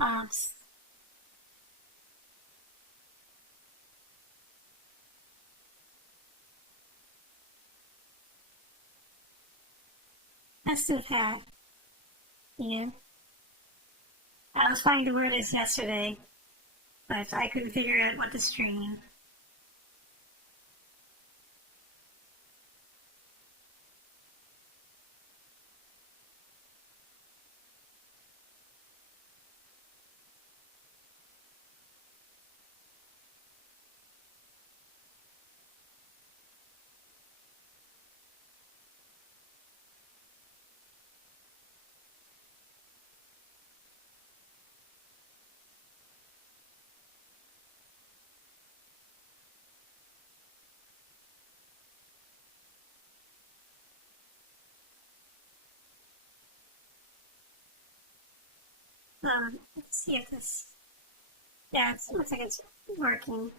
Um, that's too bad. Yeah. I was trying to word this yesterday, but I couldn't figure out what to stream. Let's see if this. Yeah, it looks like it's working.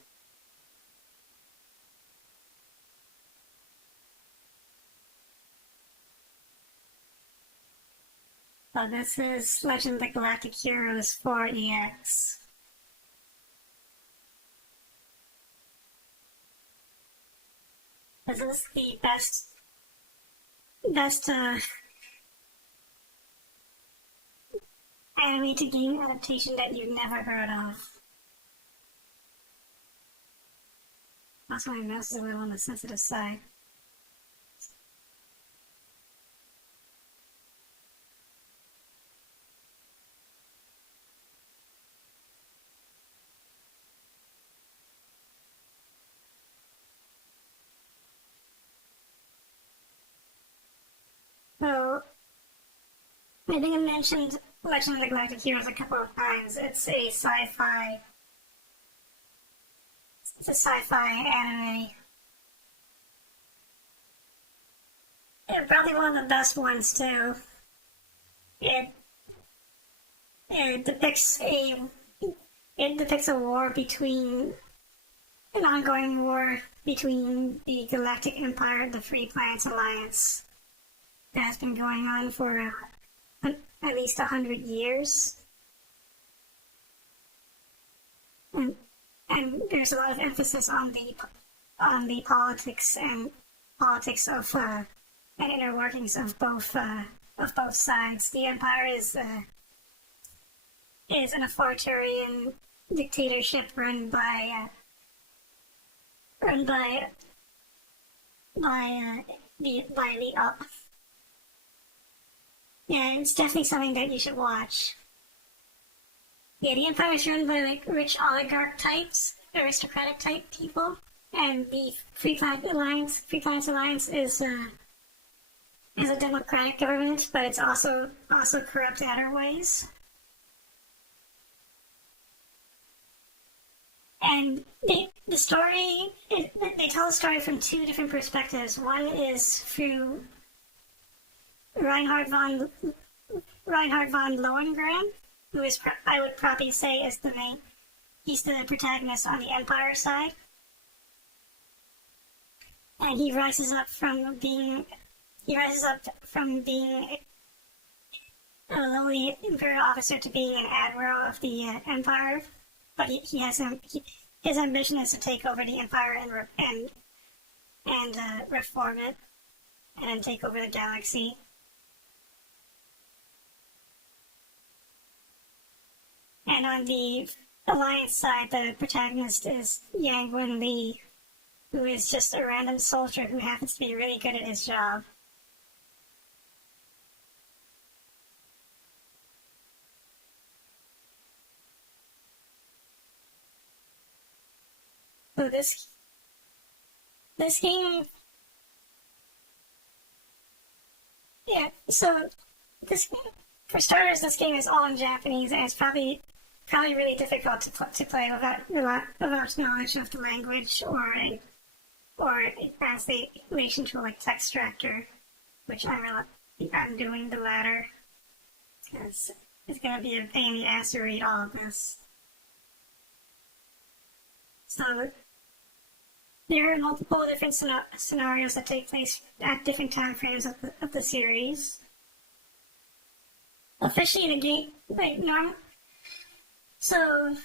So this is Legend of the Galactic Heroes 4EX. This is the best animated game adaptation that you've never heard of. Also, my mouse is a little on the sensitive side. So, I think I mentioned Legend of the Galactic Heroes a couple of times. It's a sci-fi anime. And probably one of the best ones too. It it depicts a it depicts a war between an ongoing war between the Galactic Empire and the Free Planets Alliance that has been going on for at least 100 years, and there's a lot of emphasis on the politics of and inner workings of both sides. The Empire is an authoritarian dictatorship run by the yeah, it's definitely something that you should watch. Yeah, the Empire is run by like rich oligarch types, aristocratic type people, and the Free Planet Alliance is a democratic government, but it's also corrupt in other ways. And the story they tell the story from two different perspectives. One is through Reinhard von Reinhard von Lohengrin, who is I would probably say is the main. He's the protagonist on the Empire side, and he rises up from being a lowly imperial officer to being an admiral of the Empire. But his ambition is to take over the Empire and reform it and take over the galaxy. And on the Alliance side, the protagonist is Yang Wen Li, who is just a random soldier who happens to be really good at his job. So this game, yeah. So this for starters, this game is all in Japanese, and it's probably really difficult to play without knowledge of the language or a translation to like text extractor, which I'm doing the latter because it's gonna be a pain in the ass to read all of this. So there are multiple different scenarios that take place at different time frames of the series. Officially, the game, like So,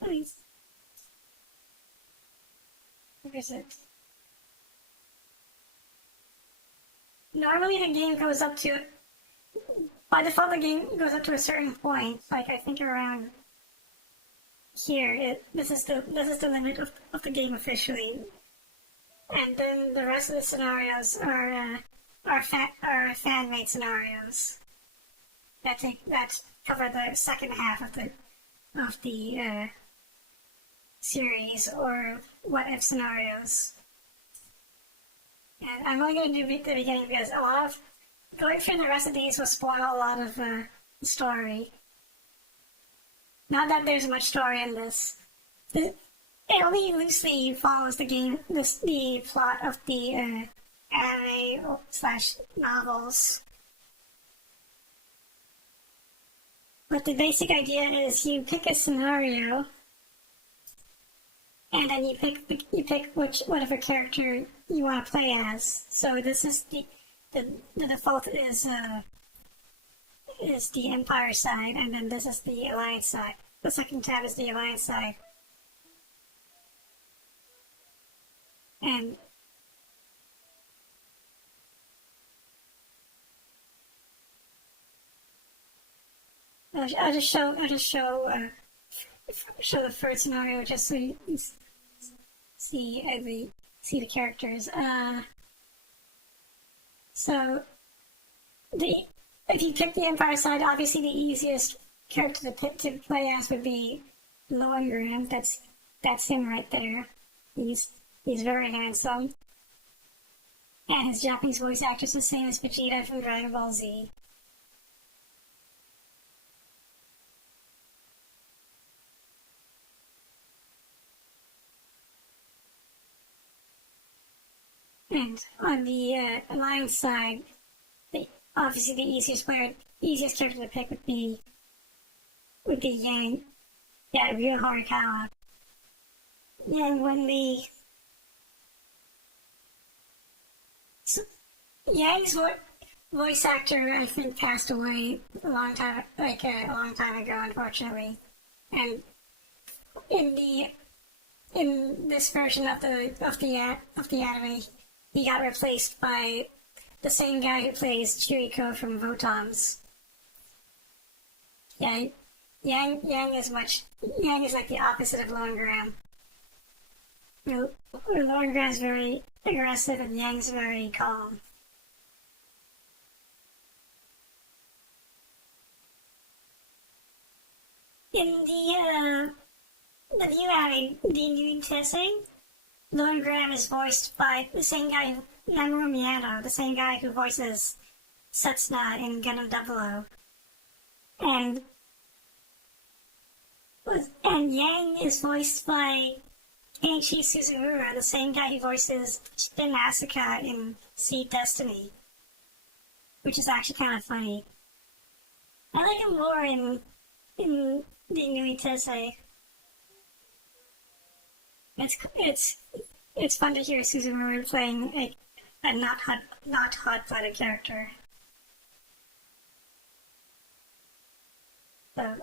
where is it? Normally the game goes up to, by default the game goes up to a certain point, like I think around here. This is the limit of the game officially, and then the rest of the scenarios are fan made scenarios that cover the second half of the series or what if scenarios. And I'm only going to do the beginning because a lot of going through the rest of these will spoil a lot of the story. Not that there's much story in this. It only loosely follows the plot of the anime slash novels. But the basic idea is you pick a scenario, and then you pick whatever character you want to play as. So this is the default is the Empire side, and then this is the Alliance side. The second tab is the Alliance side, and I'll just show the first scenario just so you see the characters. So if you pick the Empire side, obviously the easiest character to play as would be Lohengrin. That's him right there. He's very handsome, and his Japanese voice actor is the same as Vegeta from Dragon Ball Z. And on the Alliance side, obviously the easiest character to pick would be Yang. Yeah, Ryo Horikawa. Yang when the Yang's voice actor I think passed away a long time ago, unfortunately. And in this version of the anime, he got replaced by the same guy who plays Chiriko from Votoms. Yeah, Yang is like the opposite of Lohengrin. Lohengrin is very aggressive and Yang's very calm. In the new anime, the new Tessing, Lohengrin is voiced by the same guy, Mamoru Miyano, the same guy who voices Setsuna in Gundam 00. And Yang is voiced by Kenichi Suzumura, the same guy who voices Shin Asuka in Seed Destiny, which is actually kind of funny. I like him more in the new Tessei. It's fun to hear Suzumura playing a not hot-blooded character. So,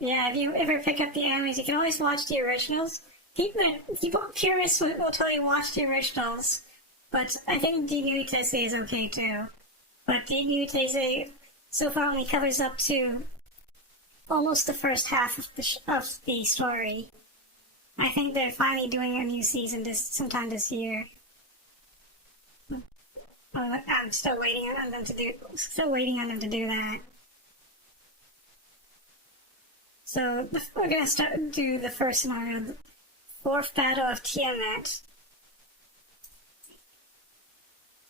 yeah, if you ever pick up the animes, you can always watch the originals. Purists will totally watch the originals, but I think the new Tessei is okay too. But the new Tessei so far only covers up to almost the first half of the story. I think they're finally doing a new season sometime this year. I'm still waiting on them to do that. So we're gonna do the first scenario, the fourth battle of Tiamat.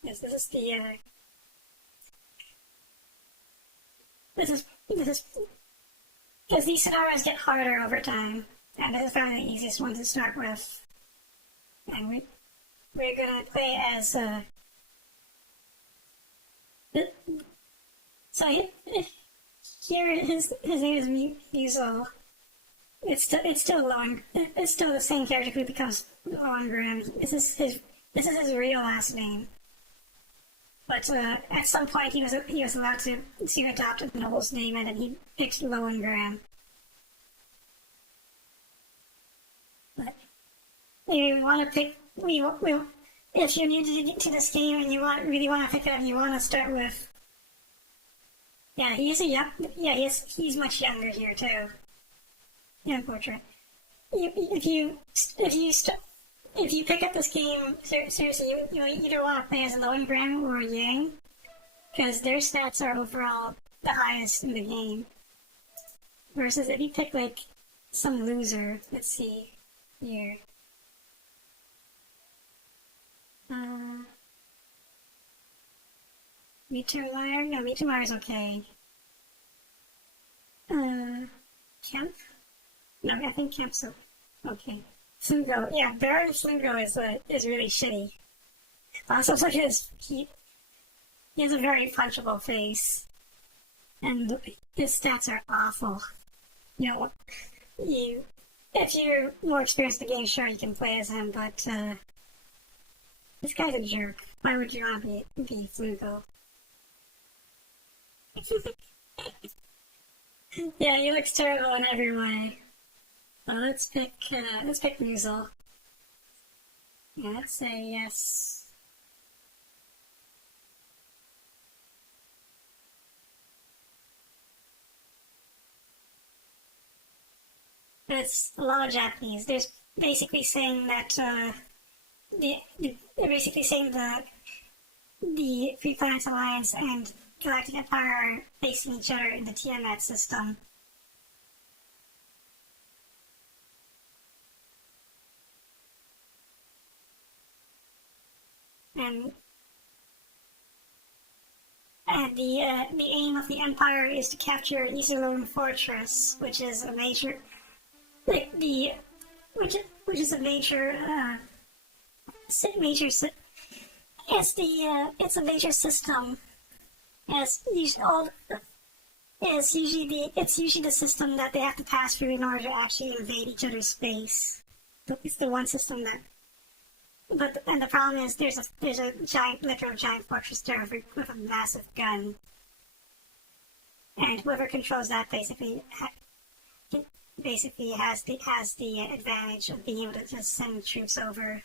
Yes, this is because these scenarios get harder over time, and this is probably the easiest one to start with. And we're gonna play as so here his name is Musil. It's still the same character who becomes Lohengrin. This is his real last name. But at some point, he was allowed to adopt a noble's name, and then he picked Lowengram. But if you want to pick, if you're new to this game and you really want to pick it up, you want to start with. Yeah, he's much younger here too. Young portrait. If you pick up this game, seriously, you either want to play as Lowengram or Yang, because their stats are overall the highest in the game. Versus if you pick like some loser, let's see here. Meteor No, Meteor is okay. Kemp? No, I think Kemp's okay. Fungo, yeah, Baron Fungo is really shitty. Also, look at he has a very punchable face, and his stats are awful. You know, if you're more experienced in the game, sure you can play as him, but this guy's a jerk. Why would you want to be Fungo? Yeah, he looks terrible in every way. Well, let's pick Musil. Yeah, let's say yes. It's a lot of Japanese. There's basically saying that they're basically saying that the Free Planets Alliance and Galactic Empire are facing each other in the Tiamat system. And the aim of the Empire is to capture Iserlohn Fortress, which is a major like the which is a major major it's a major system. It's usually the system that they have to pass through in order to actually invade each other's space. It's the one system that. And the problem is there's a literal giant fortress there with a massive gun, and whoever controls that basically has the advantage of being able to just send troops over,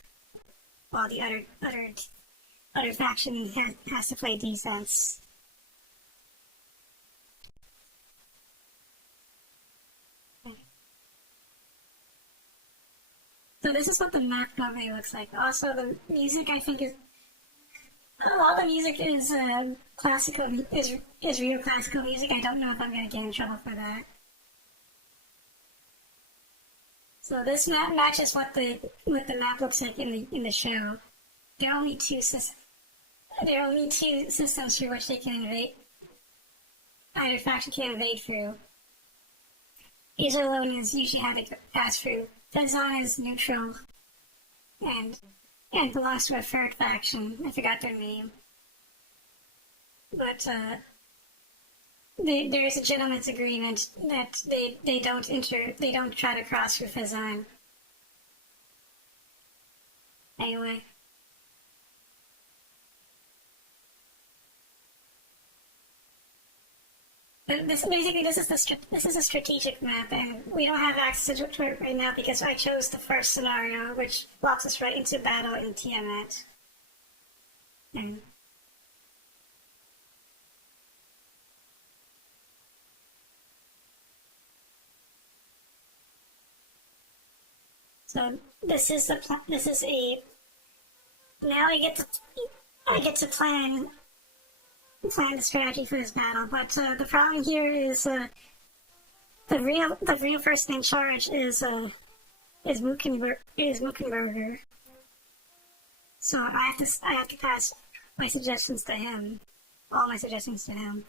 while the other faction has to play defense. So this is what the map normally looks like. Also, the music I think is all the music is classical is real classical music. I don't know if I'm gonna get in trouble for that. So this map matches what the map looks like in the show. There are only two systems through which they can invade. Either faction can invade through. Iserlohn is usually how they pass through. Fenzon is neutral, and belongs to a third faction. I forgot their name, but there is a gentleman's agreement that they don't try to cross through Fezan. Anyway. This is a strategic map, and we don't have access to it right now because I chose the first scenario, which walks us right into battle in Tiamat. And so this is a now I get to plan the strategy for this battle, but the problem here is the real person in charge is Muckenberger. So I have to pass my suggestions to him, all my suggestions to him.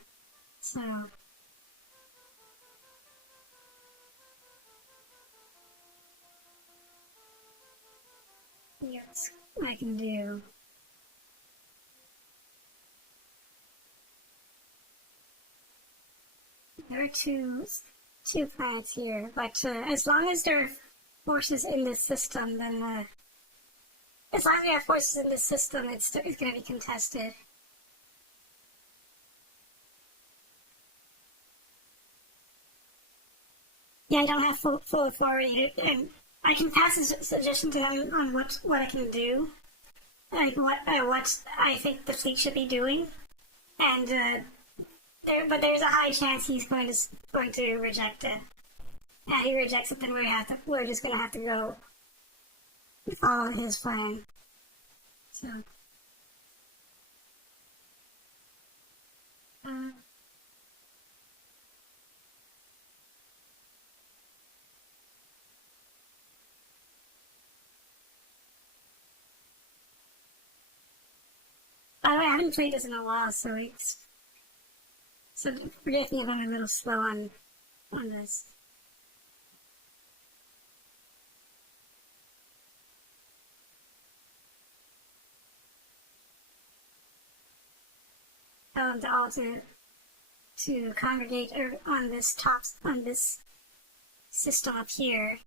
So yes, I can do. There are two planets here, but as long as there are forces in this system, then as long as there are forces in this system, it's going to be contested. Yeah, I don't have full authority, and I can pass a suggestion to him on what I can do, like what I think the fleet should be doing, and but there's a high chance he's going to reject it. And he rejects it, then we're just gonna have to go follow his plan. So, uh, by the way, I haven't played this in a while, so forgive me if I'm a little slow on this. Tell them to all to congregate on this system up here.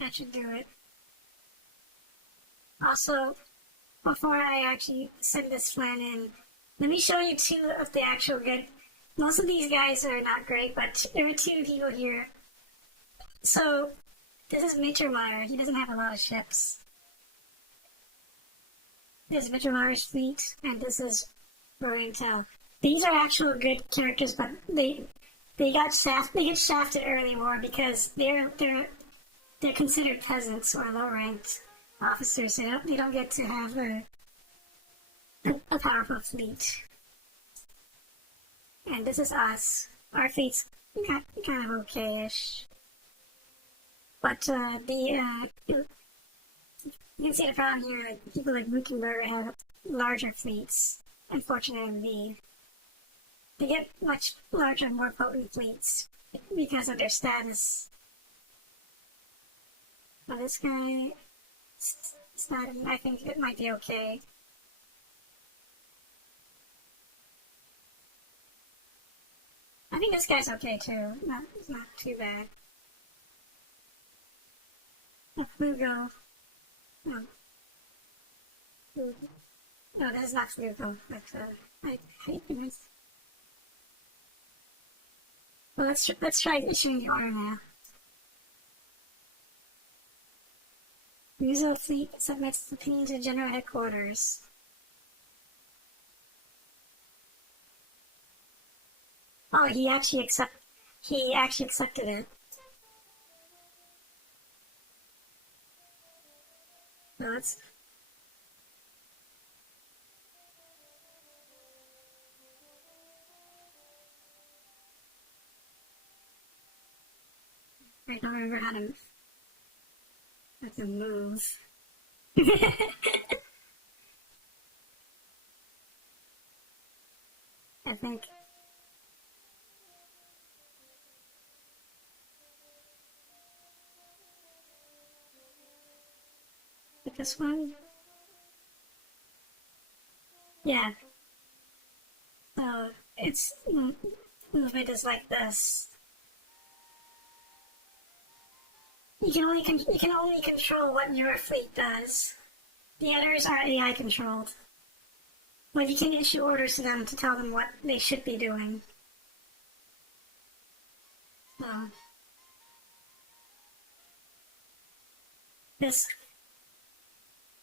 That should do it. Also, before I actually send this plan in, let me show you two of the actual good. Most of these guys are not great, but there are two people here. So, this is Mittermeier. He doesn't have a lot of ships. This is Mittermeier's fleet, and this is Oriental. These are actual good characters, but they got shafted early war because they're considered peasants or low ranked officers. They don't get to have a powerful fleet. And this is us. Our fleet's kind of okay-ish. But you can see the problem here. Like, people like Rutenberger have larger fleets. Unfortunately, they get much larger, more potent fleets because of their status. But this guy, it's not. I think it might be okay. I think this guy's okay too. Not too bad. Flugo. No. No, this is not Flugo. But I hate this. Well, let's try issuing the order now. Muzo fleet submits its opinion to General Headquarters. Oh, he actually accepted it. No, that's I don't remember how to move. I think with this one. Yeah. So its movement is like this. You can only control what your fleet does. The others are AI controlled. But you can issue orders to them to tell them what they should be doing. So this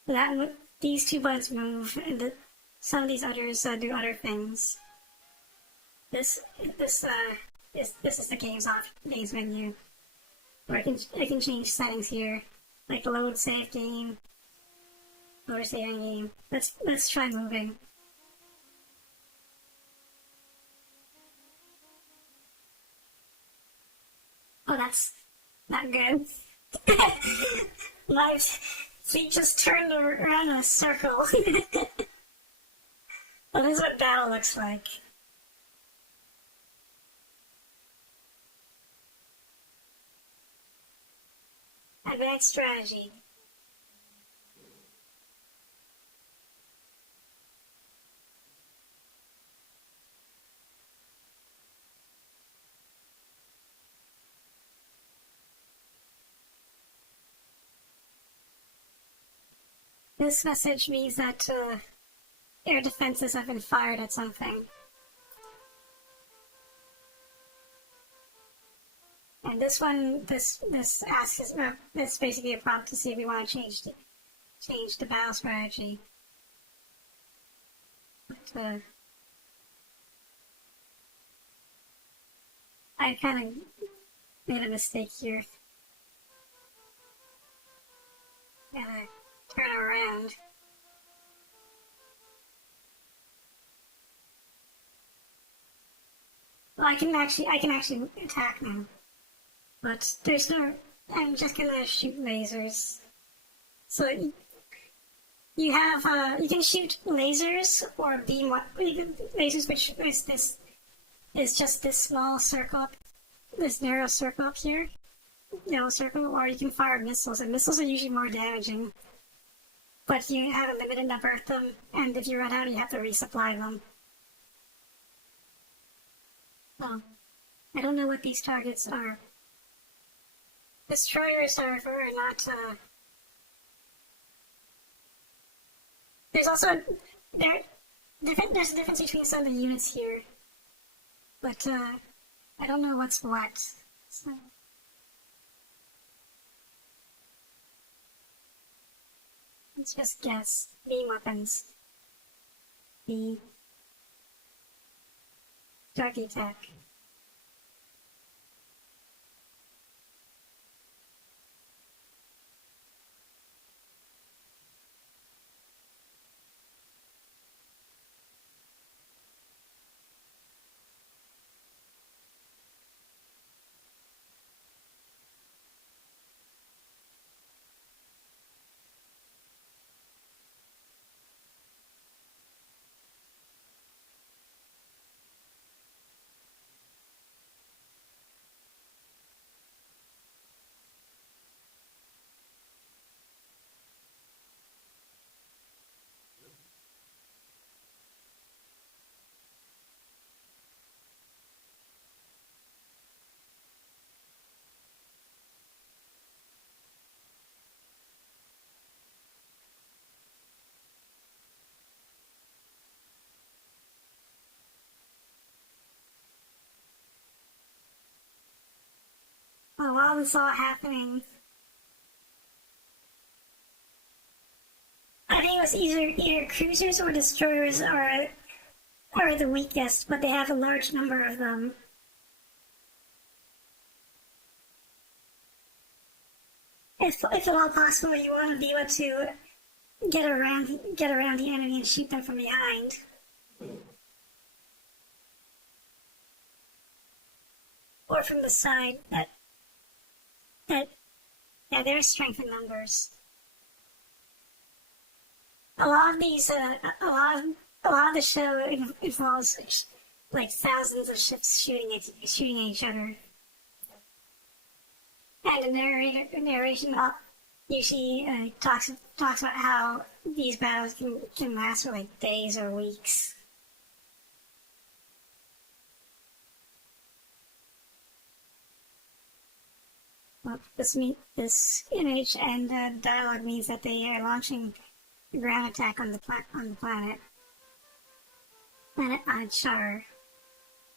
that these two buttons move, and some of these others do other things. This this is the games menu, where I can change settings here, like load save game, load saving game. Let's try moving. Oh, that's not good. My feet just turned around in a circle. Well, this is what battle looks like. Advanced strategy. This message means that air defenses have been fired at something. And this one, this asks, this basically a prompt to see if we want to change the battle strategy. But, I kind of made a mistake here. Gotta turn around. Well, I can actually attack now, but there's no. I'm just gonna shoot lasers. So you can shoot lasers or beam lasers, which is this is just this small circle, this narrow circle up here, narrow circle, or you can fire missiles, and missiles are usually more damaging. But you have a limited number of them, and if you run out, you have to resupply them. Well, I don't know what these targets are. Destroyers are not. There's also there's a difference between some of the units here, but I don't know what's what. So. Let's just guess. Beam weapons. B. Dark attack. Well, while this all happening, I think it was either cruisers or destroyers are the weakest, but they have a large number of them. If at all possible, you want to be able to get around the enemy and shoot them from behind. Or from the side. Yeah, there's strength in numbers. A lot of these, a lot of the show involves like thousands of ships shooting at each other, and the narration usually talks about how these battles can last for like days or weeks. Well, this image and dialogue means that they are launching a ground attack on the planet. Planet Anshar.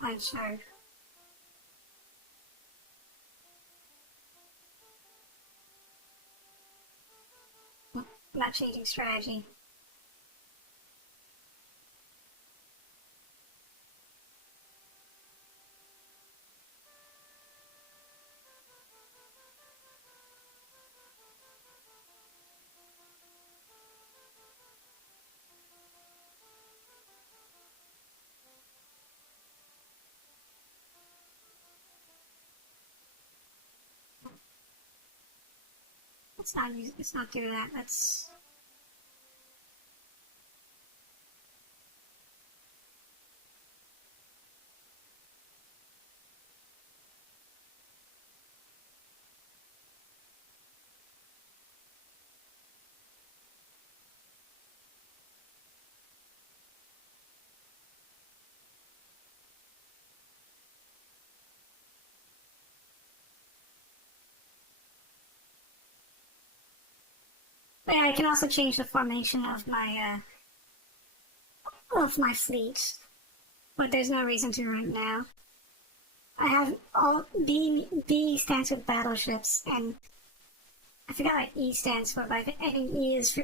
Anshar. Not changing strategy. Let's not do that. Let's. But yeah, I can also change the formation of my fleet, but there's no reason to right now. I have all B stands for battleships, and I forgot what E stands for, but I think E is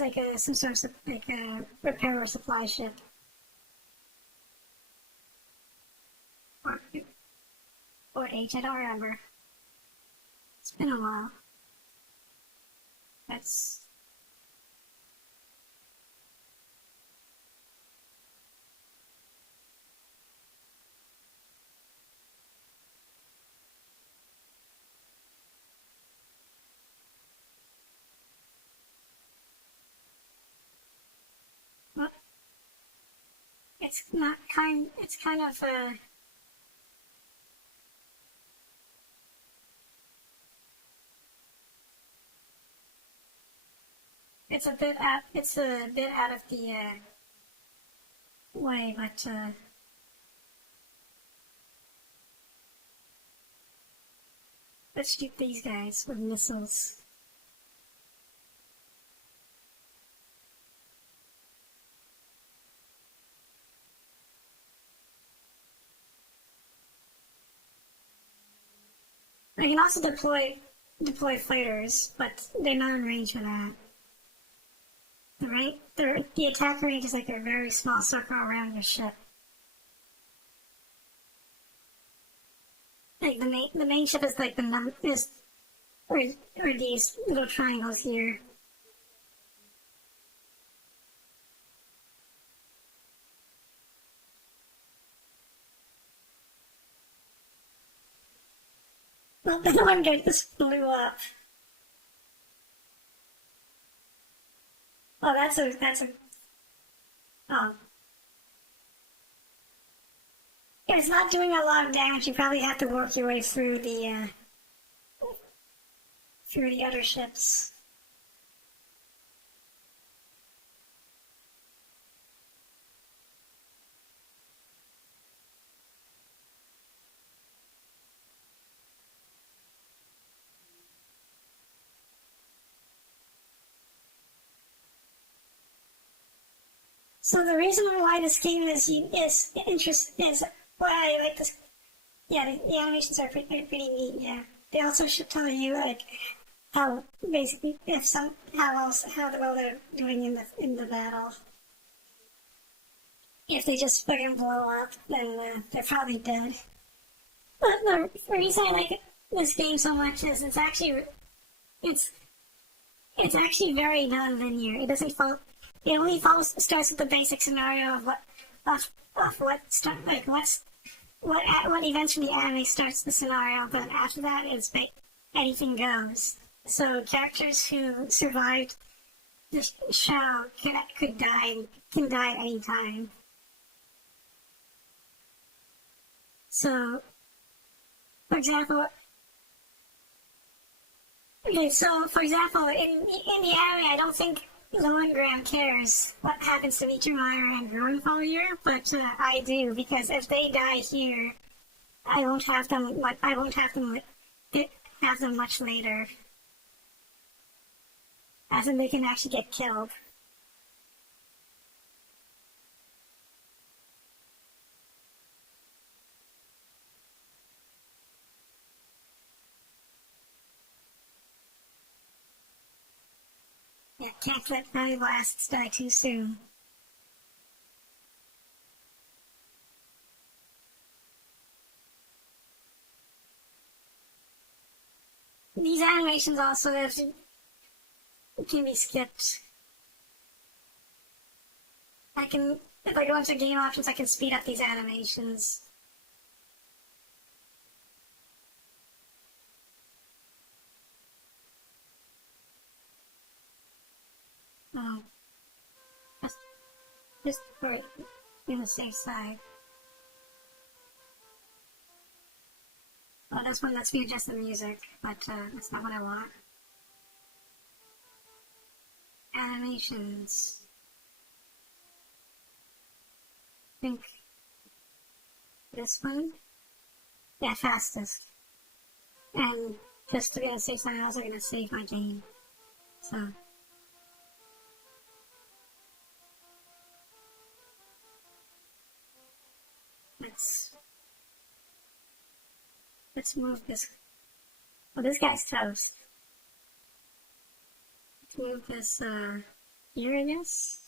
like a some sort of like a repair or supply ship, or or H. I don't remember. It's been a while. That's well, it's not kind. It's kind of it's a bit out of the way, but let's shoot these guys with missiles. I can also deploy fighters, but they're not in range for that. The attack range is like a very small circle around your ship. Like the main ship is like the num is or these little triangles here. Well, the one just blew up. Oh, that's a oh. If it's not doing a lot of damage, you probably have to work your way through the other ships. So the reason why this game is interest is why I like this. Yeah, the animations are pretty neat. Yeah, they also should tell you like how basically if some how well they're doing in the battle. If they just fucking blow up, then they're probably dead. But the reason I like this game so much is it's it's actually very non-linear. It doesn't follow. It only starts with the basic scenario of what like what eventually anime starts the scenario, but after that anything goes. So characters who survived the show can die at any time. So, for example, okay, so for example, in the anime, I don't think Lowengram cares what happens to Mittermeier and Grunfall here, but I do because if they die here, I won't have them. I won't have them much later, as in they can actually get killed. Yeah, can't let valuable assets die too soon. These animations also can be skipped. If I go into game options, I can speed up these animations. Oh, just, just for in the safe side. Oh, this one lets me adjust the music, but that's not what I want. Animations. I think this one. Yeah, fastest. And just gonna say something else, I'm gonna save my game. So let's let's move this. Oh, this guy's toast. Let's move this here, I guess.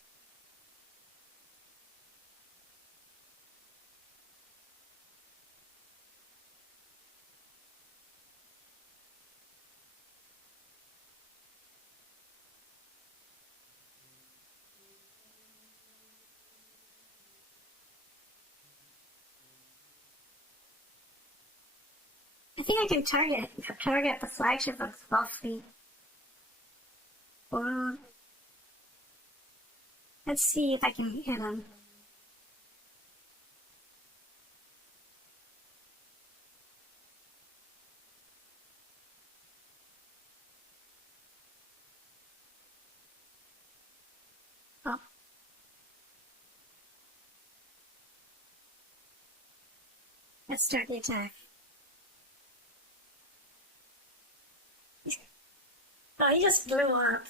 I think I can target the flagship of the Fleet. Or let's see if I can hit him. Oh, let's start the attack. Oh, he just blew up.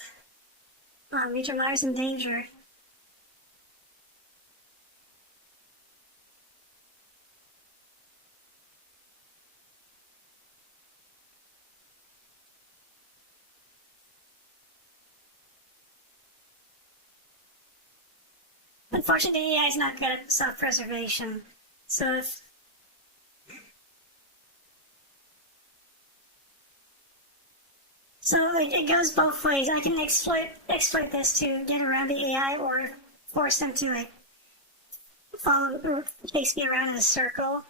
Major Mars in danger. Unfortunately, the AI is not good at self-preservation. So if it goes both ways. I can exploit this to get around the AI, or force them to follow or chase me around in a circle.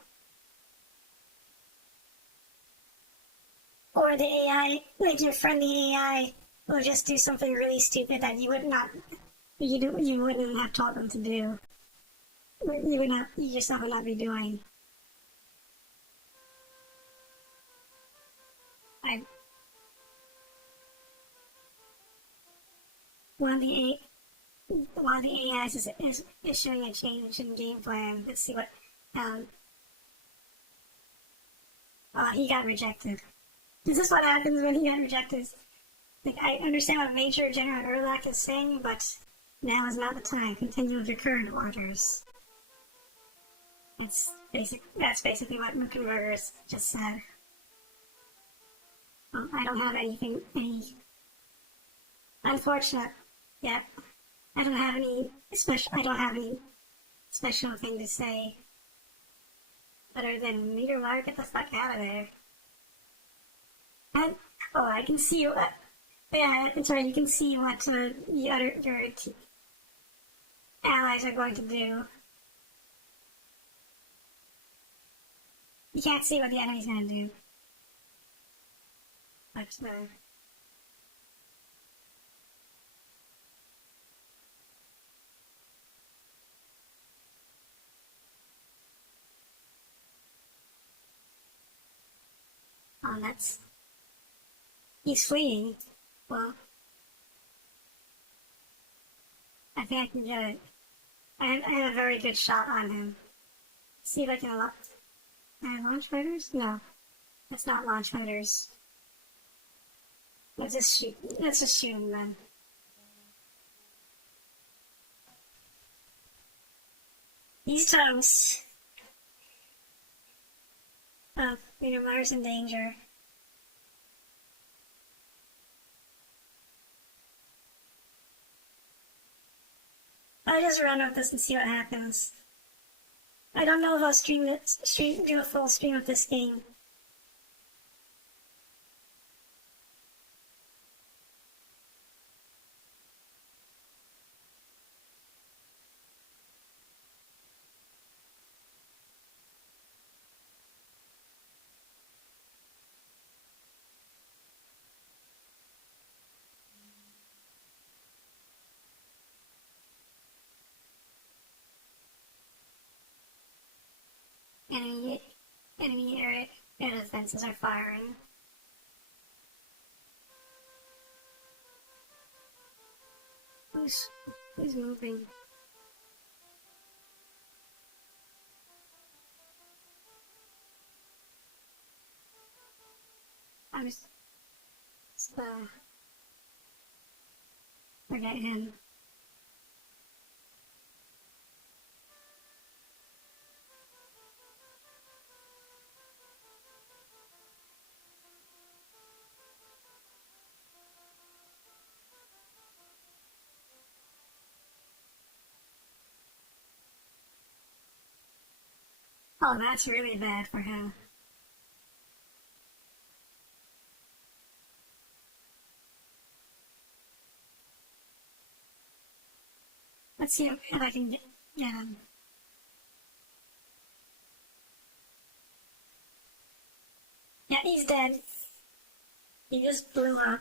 Or the AI, like your friendly AI, will just do something really stupid that you wouldn't have told them to do. You yourself would not be doing. I one of the one of the AIs is showing a change in game plan. Let's see what. Um, he got rejected. This is what happens when he got rejected. Like, I understand what Major General Erlach is saying, but now is not the time. Continue with your current orders. That's basically what Mookenbergers just said. I don't have any unfortunate yet. I don't have any special thing to say other than Meteor Lark, get the fuck out of there. And, I can see what. Yeah, it's right. You can see what your allies are going to do. You can't see what the enemy's going to do. But that's he's fleeing. Well, I think I can get it. I have a very good shot on him. See if I can lock. Launch fighters? No, that's not launch fighters. Let's just shoot. Let's just shoot him then. These toast. Oh, Mars in danger. I'll just run with this and see what happens. I don't know if I'll do a full stream of this game. Enemy, enemy air defenses are firing. Who's moving? I'm just forget him. Oh, that's really bad for him. Let's see if I can get him. Yeah, he's dead. He just blew up.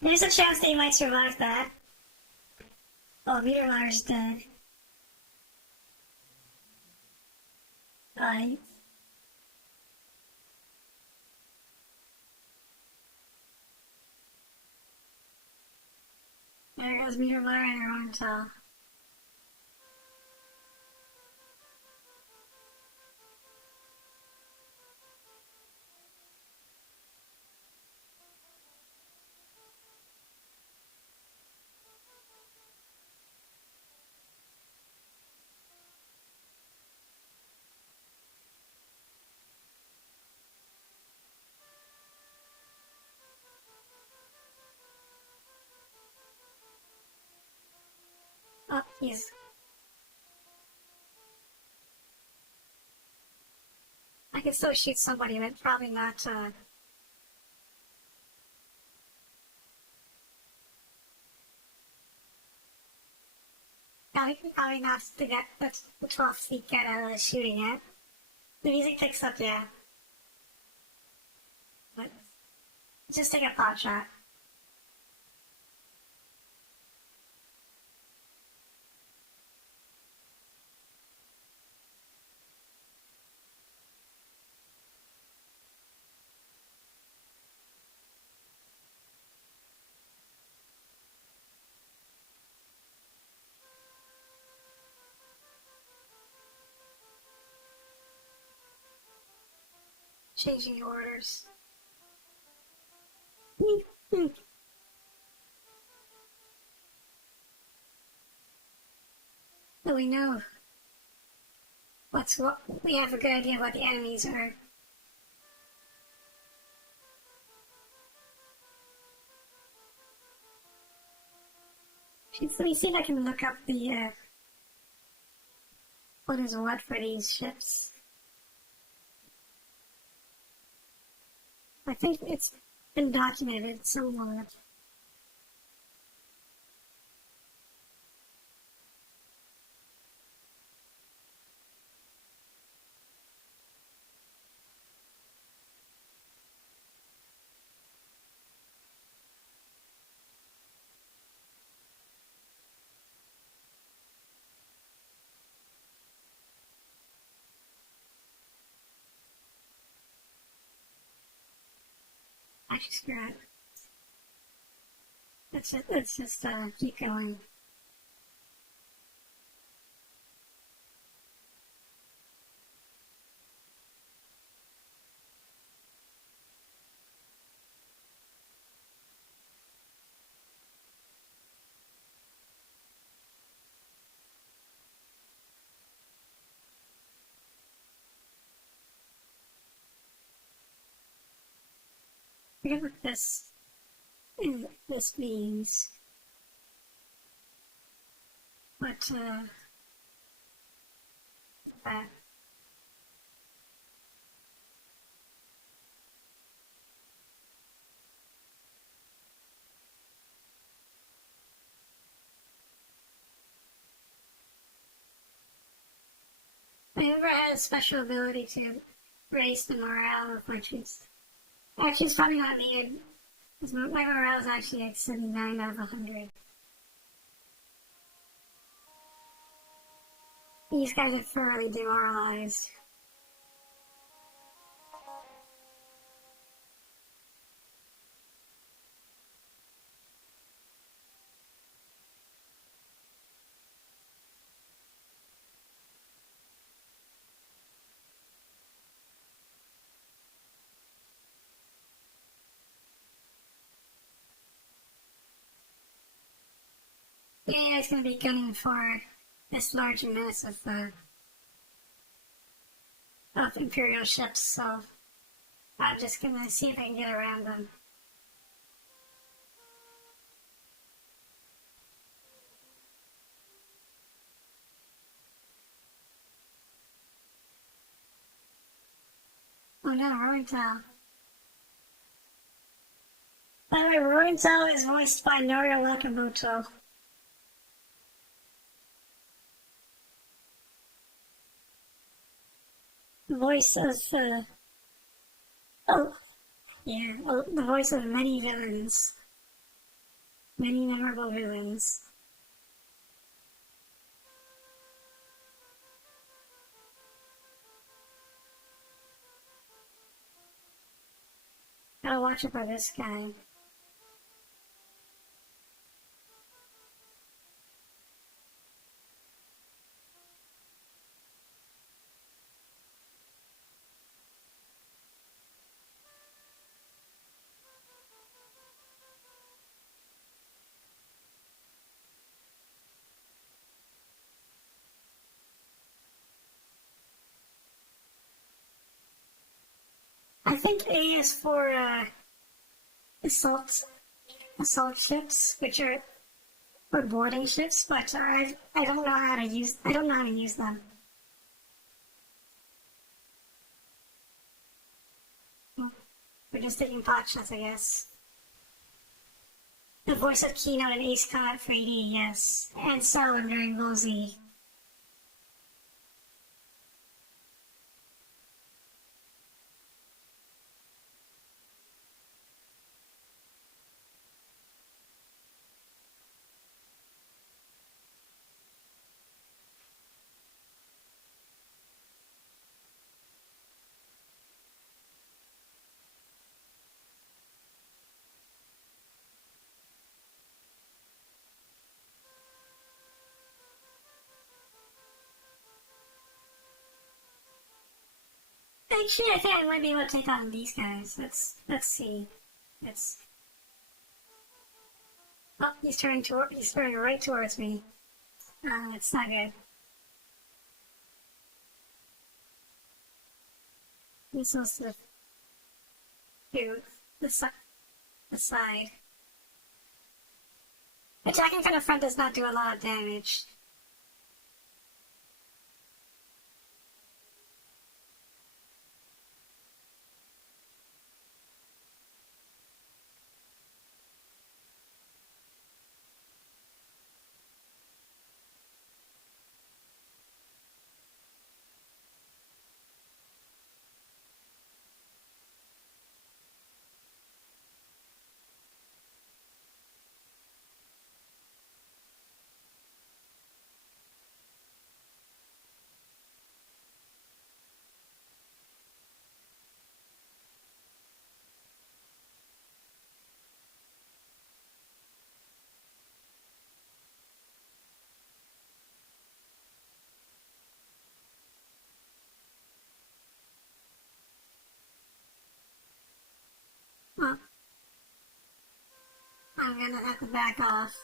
There's a chance that he might survive that. Oh, Niedermayer's dead. Uh, there goes Niedermayer and Rontal. Oh, he's. I can still shoot somebody, but probably not. Probably not to get the 12th feet get out of the shooting it. The music picks up, yeah. But just take a pot shot. Changing orders. So we know what we have a good idea what the enemies are. Let me see if I can look up the what is what for these ships. I think it's been documented somewhere. Actually, screw it. Let's just keep going. Forget what this means, but uh, I never had a special ability to raise the morale of my troops. Actually, it's probably not needed. Because my morale is actually at 79 out of 100. These guys are thoroughly demoralized. Yeah, it's gonna be gunning for this large mass of Imperial ships, so I'm just gonna see if I can get around them. Oh no, Roenthal. By the way, Roenthal is voiced by Norio Wakamoto. The voice of, oh, yeah, well, the voice of many villains. Many memorable villains. Gotta watch it for this guy. I think A is for assault assault ships, which are for boarding ships, but I don't know how to use them. We're just taking pot shots, I guess. The voice of Keynote and Ace Combat 3D, yes, and Salem during Bull Z. Actually, I think I might be able to take on these guys. Let's see. Let's. Oh, he's turning right towards me. It's not good. He's supposed to do the, the side. Attacking from the front does not do a lot of damage. Well, I'm gonna have to back off.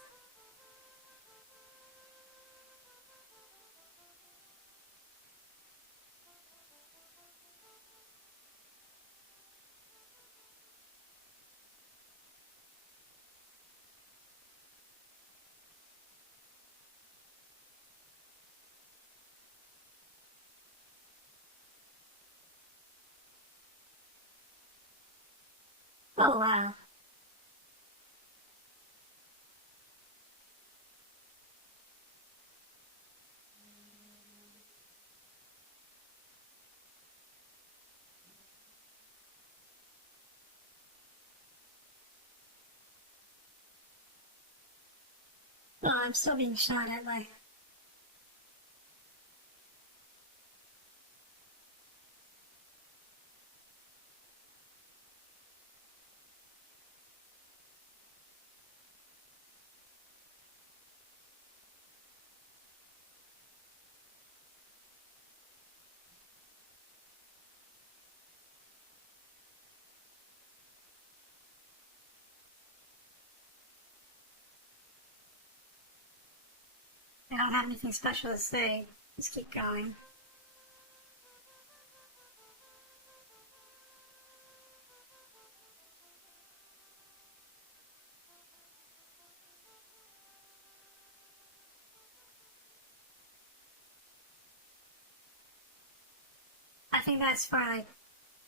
Oh wow. Oh, I'm still being shot at by. I don't have anything special to say. Just keep going. I think that's for like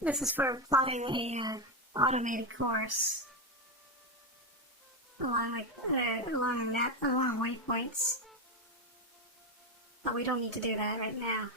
this is for plotting a automated course along waypoints. But we don't need to do that right now.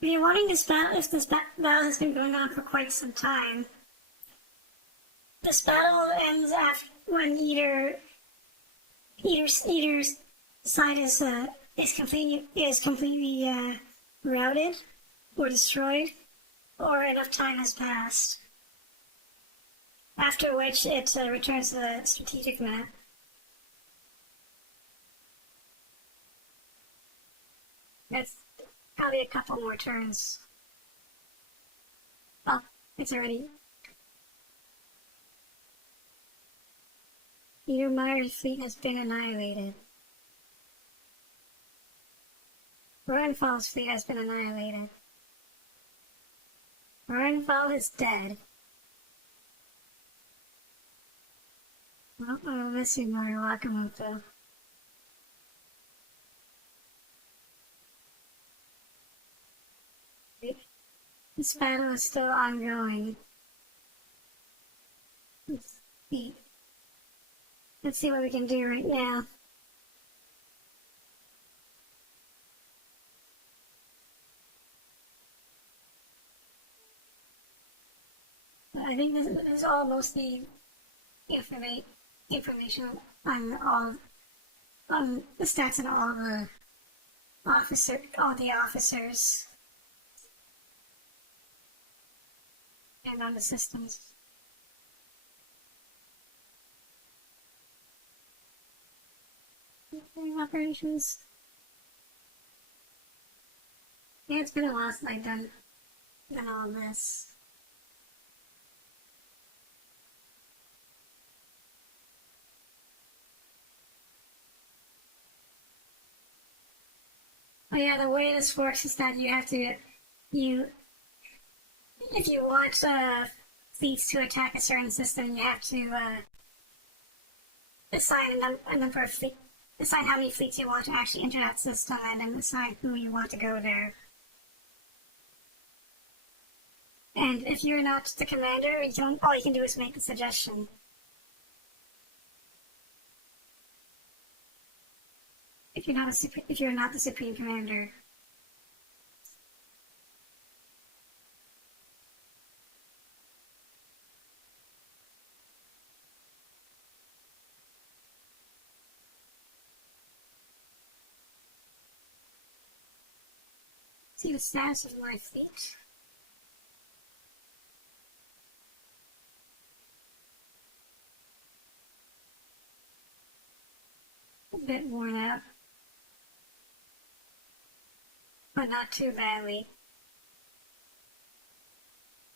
If you're wanting this battle, if this battle has been going on for quite some time, this battle ends after when either side is completely routed or destroyed, or enough time has passed. After which it returns to the strategic map. That's probably a couple more turns. Oh, it's already. Niedermeyer's fleet has been annihilated. Roenfall's fleet has been annihilated. Roenfall is dead. Well, I'll miss you, Mori Wakamoto. This battle is still ongoing. Let's see. Let's see what we can do right now. I think this is all mostly information on the stats and all the officers, and on the systems. Operations. Yeah, it's been a while since I've done all of this. Oh yeah, the way this works is that you if you want fleets to attack a certain system, you have to assign how many fleets you want to actually enter that system, and then assign who you want to go there. And if you're not the commander, all you can do is make a suggestion. If you're not the supreme commander. See the status of my fleet. A bit worn out, but not too badly.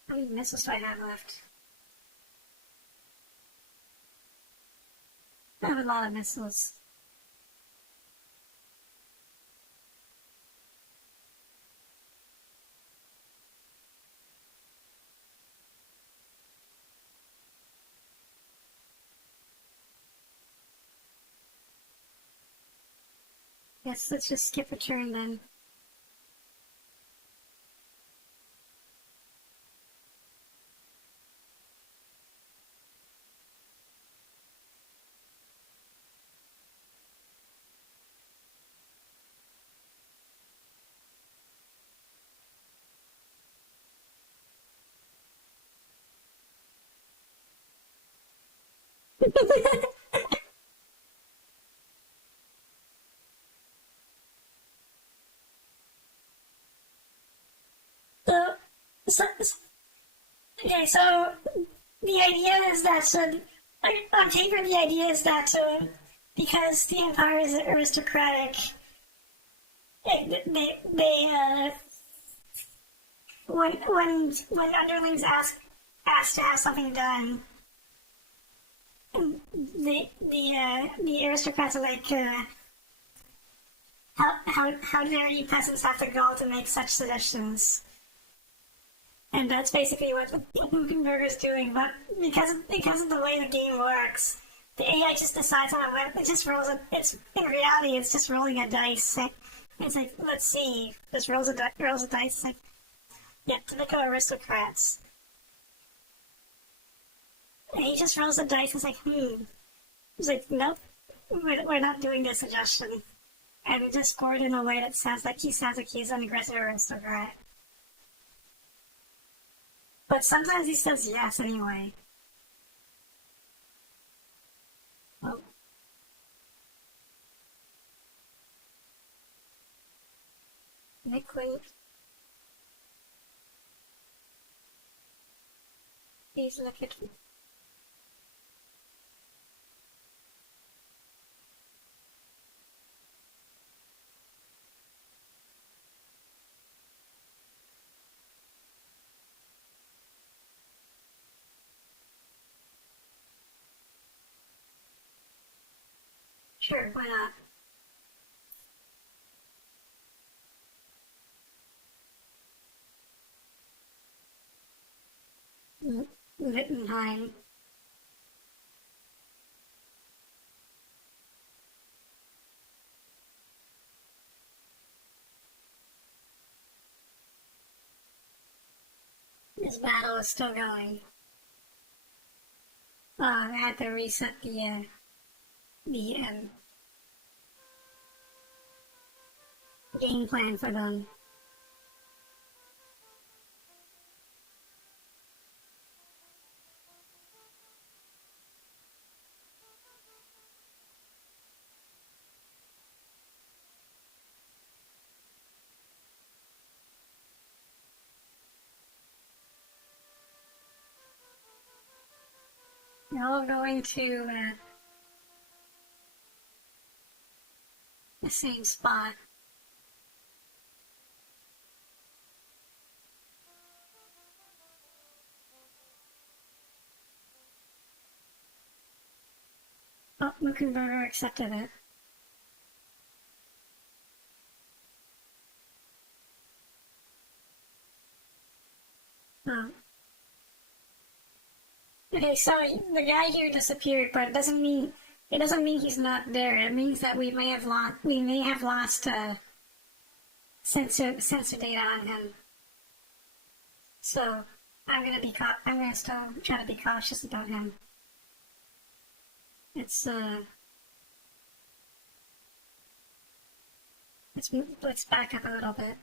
How many missiles do I have left? I have a lot of missiles. Yes, let's just skip a turn then. So, okay, so the idea is that on paper the idea is that because the empire is aristocratic, they when underlings ask to have something done, the aristocrats are like, how dare you peasants have the gall to make such suggestions? And that's basically what Hugenberg is doing. But because of the way the game works, the AI just decides on a whim. It just rolls a. It's in reality, it's just rolling a dice. It's like, let's see. Just rolls a dice. It's like, yeah, typical aristocrats. And he just rolls a dice. It's like, It's like, nope, we're not doing this suggestion. And he just scored in a way that sounds like he's an aggressive aristocrat. But sometimes he says yes anyway. Oh, Nick Quinn, please look at sure, why not? Wittenheim. This battle is still going. I had to reset the game plan for them. Now we're going to the same spot. Oh, Lukenberger accepted it. Oh. Okay, so the guy here disappeared, but it doesn't mean he's not there. It means that we may have lost sensor data on him. So I'm gonna still try to be cautious about him. It's let's back up a little bit.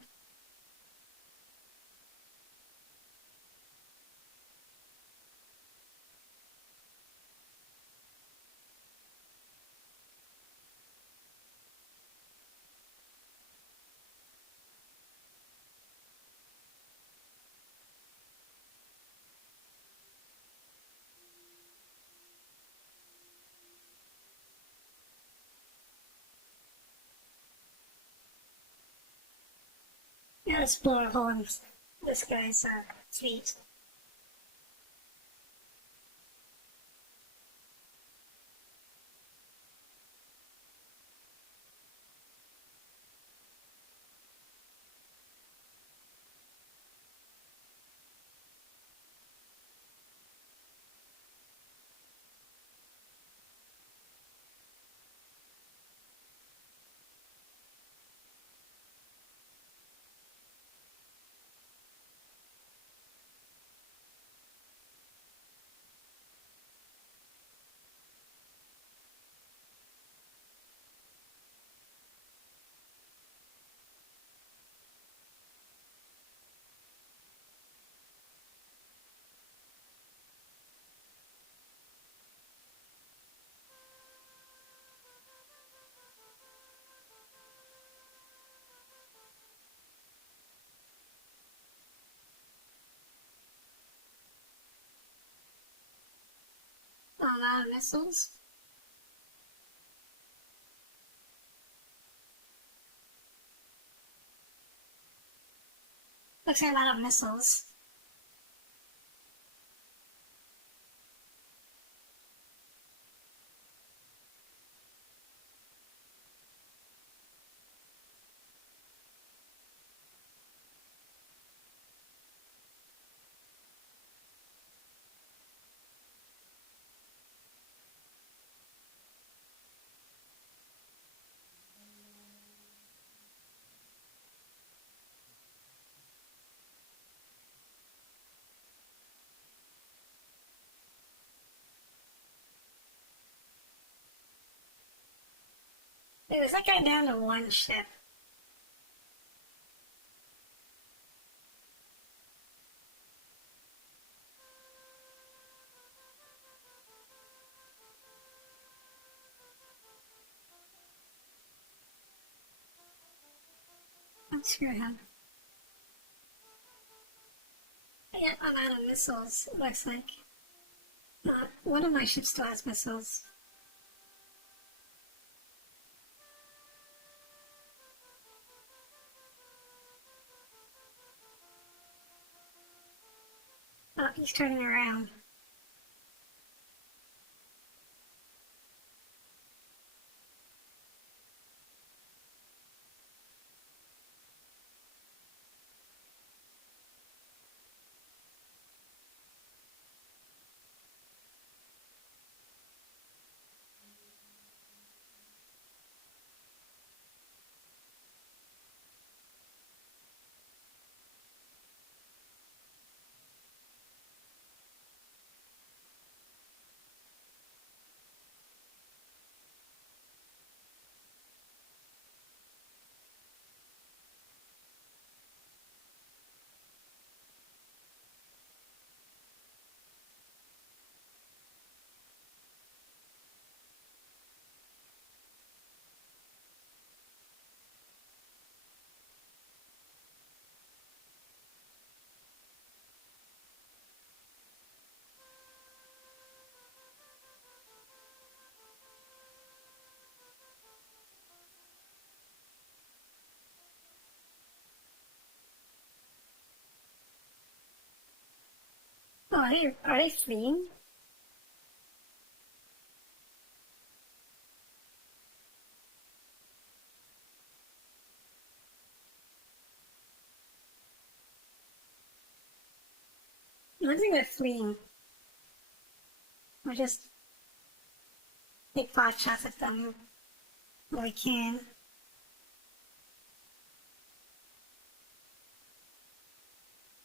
Yeah, let's blow a hole in this guy's feet. I'm out of missiles. Looks like I'm out of missiles. Dude, is that guy down to one ship? I'm screw him. Yeah, I'm out of missiles, it looks like. One of my ships still has missiles. Oh, he's turning around. Oh, are they fleeing? I don't think they're fleeing. We're just take pot shots at them where we can.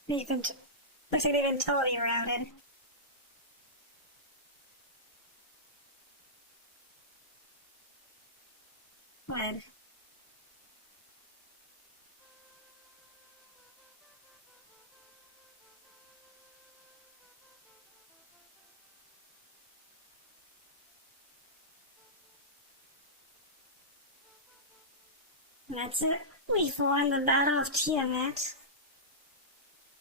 Even looks like they've been totally routed. Red. And that's it. We've won the Battle of Tiamat.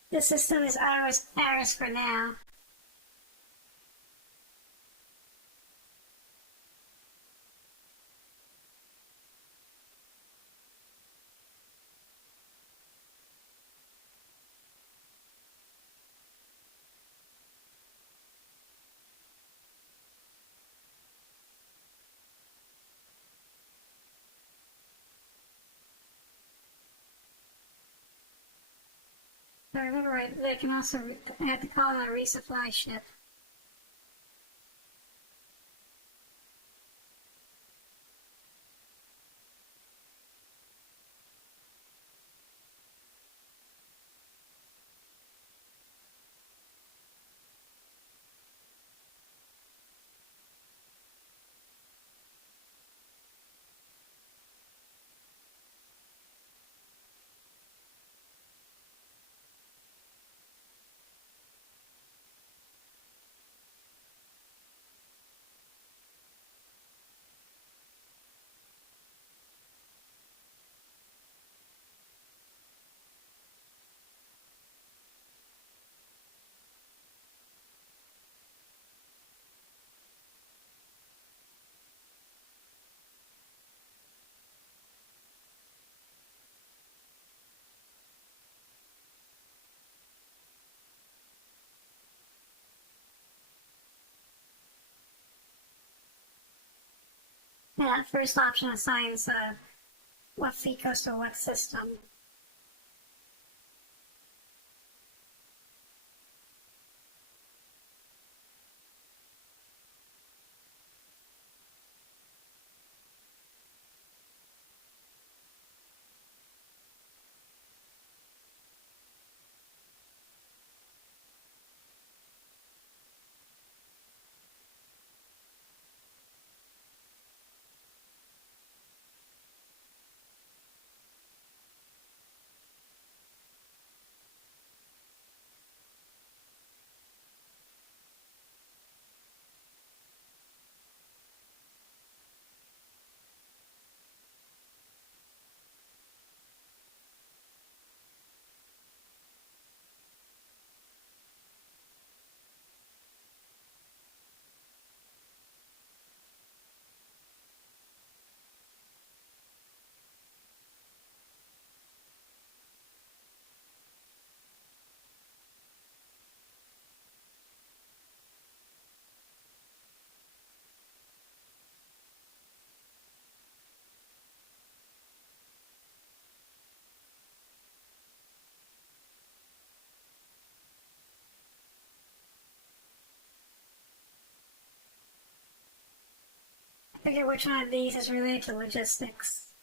The system is ours for now. If I remember right, they can also have to call in a resupply ship. And that first option assigns what fleet goes to what system. Figure which one of these is related to logistics.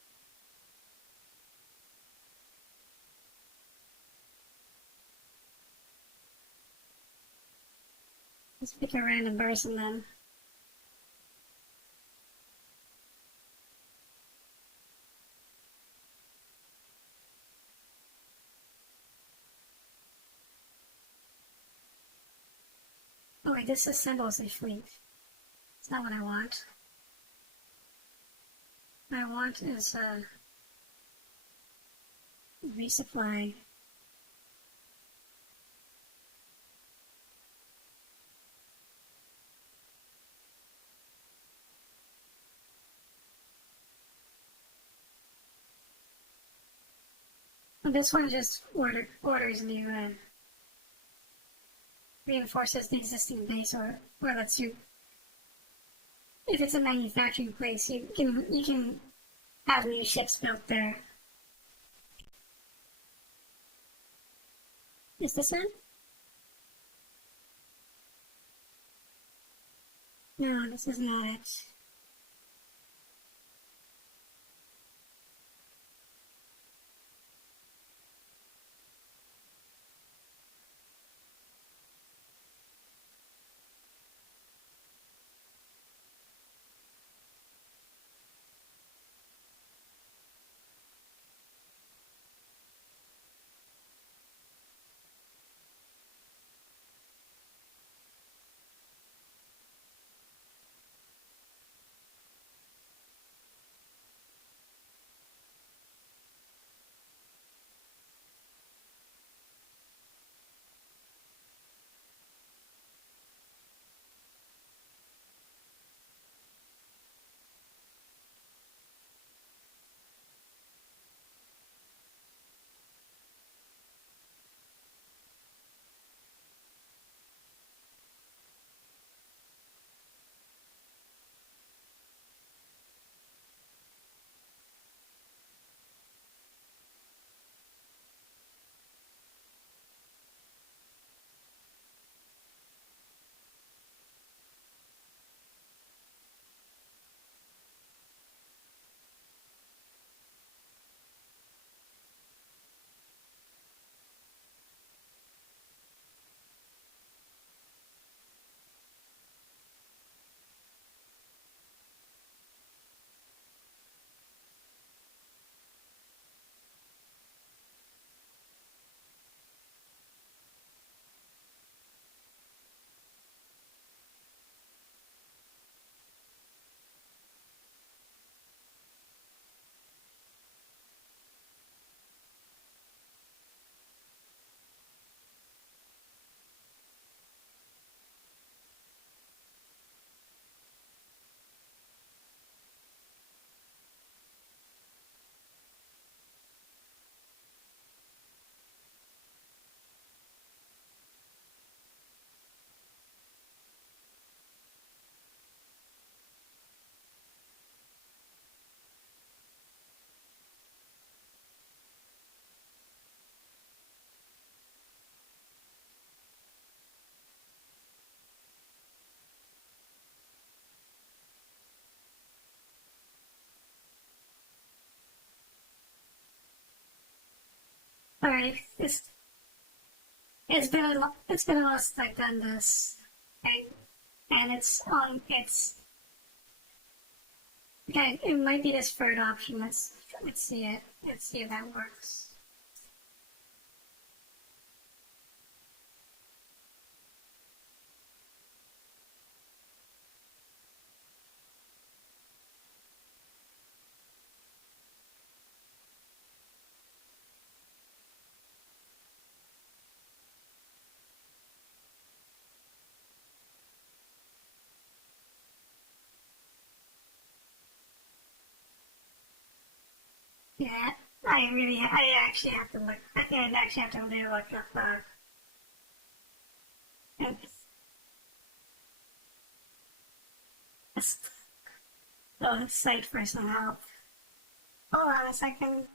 Let's pick a random person then. Oh wait, this assembles a fleet. It's not what I want. What I want is resupply. This one just orders new reinforces the existing base, or lets you. If it's a manufacturing place, you can have new ships built there. Is this it? No, this is not it. Alright, it's been a while since I've done this, and it's okay. It might be this third option. Let's see it. Let's see if that works. Yeah, I actually have to look. I think I actually have to really look up the site for some help. Hold on a second.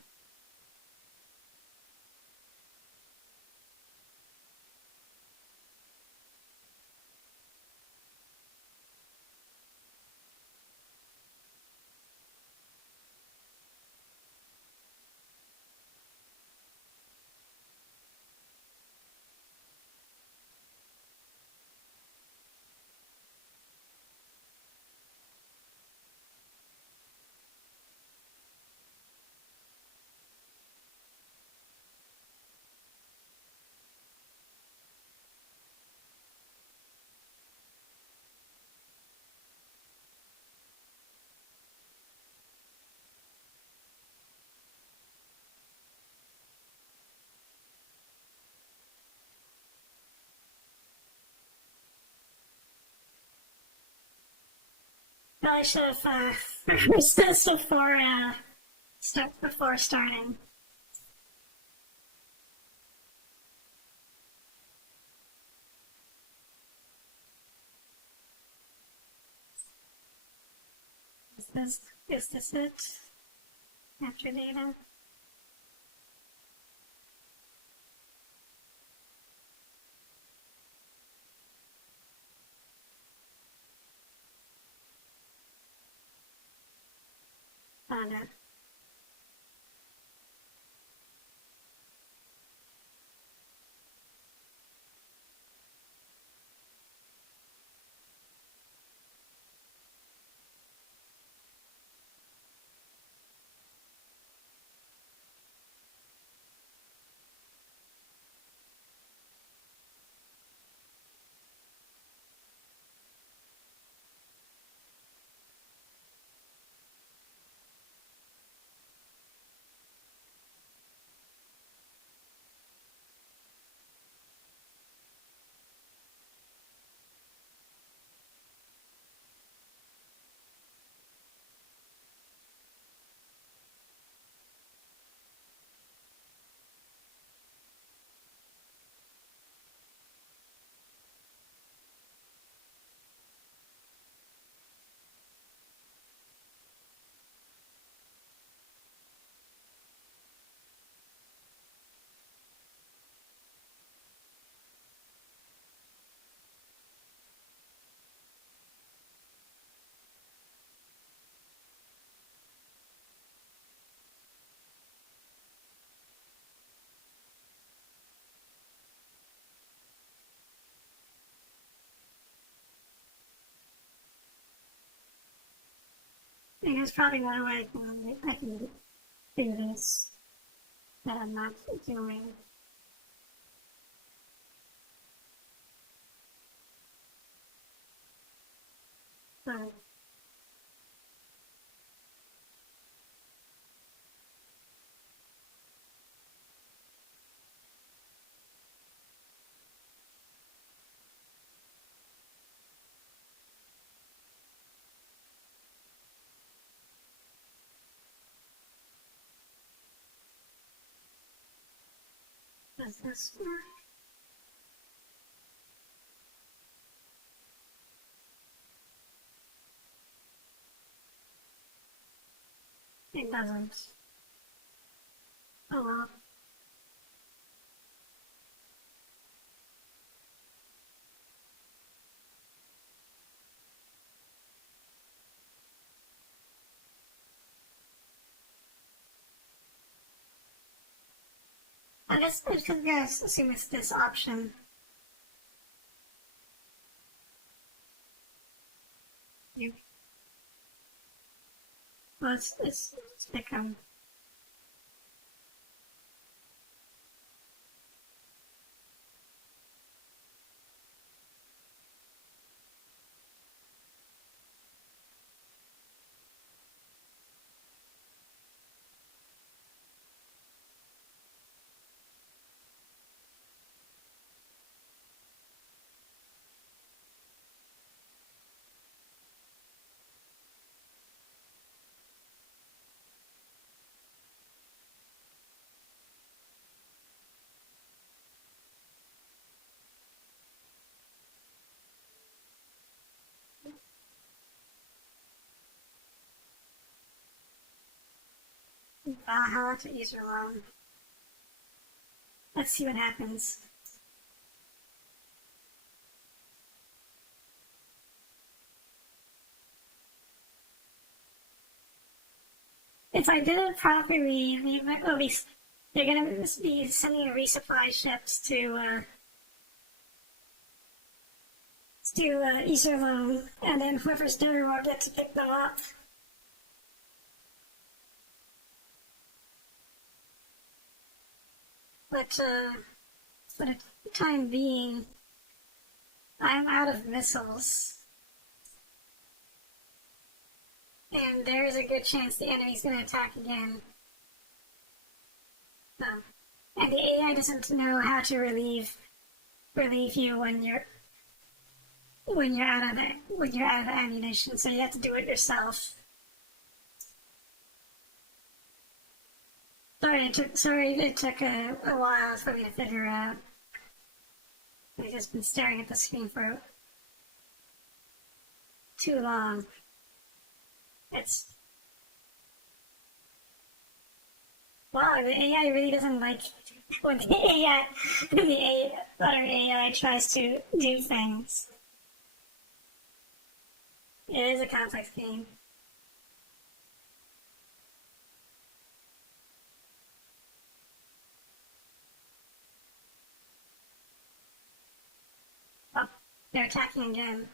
Probably should have researched this before starting. Is this it? After data. Found it. There's probably no way I can do this that I'm not doing. So does this work? It doesn't. Oh well. I guess because you guys assume it's this option. You, well, it's become. How to use your loan. Let's see what happens. If I did it properly, at least they're gonna be sending resupply ships to Iserlohn, and then whoever's there will get to pick them up. But for the time being, I'm out of missiles. And there is a good chance the enemy's going to attack again. So, and the AI doesn't know how to relieve you when you're out of ammunition, so you have to do it yourself. Sorry it took a while for me to figure out. I've just been staring at the screen for too long. It's wow, the AI really doesn't like when the other AI tries to do things. It is a complex game. Oh, they're attacking again.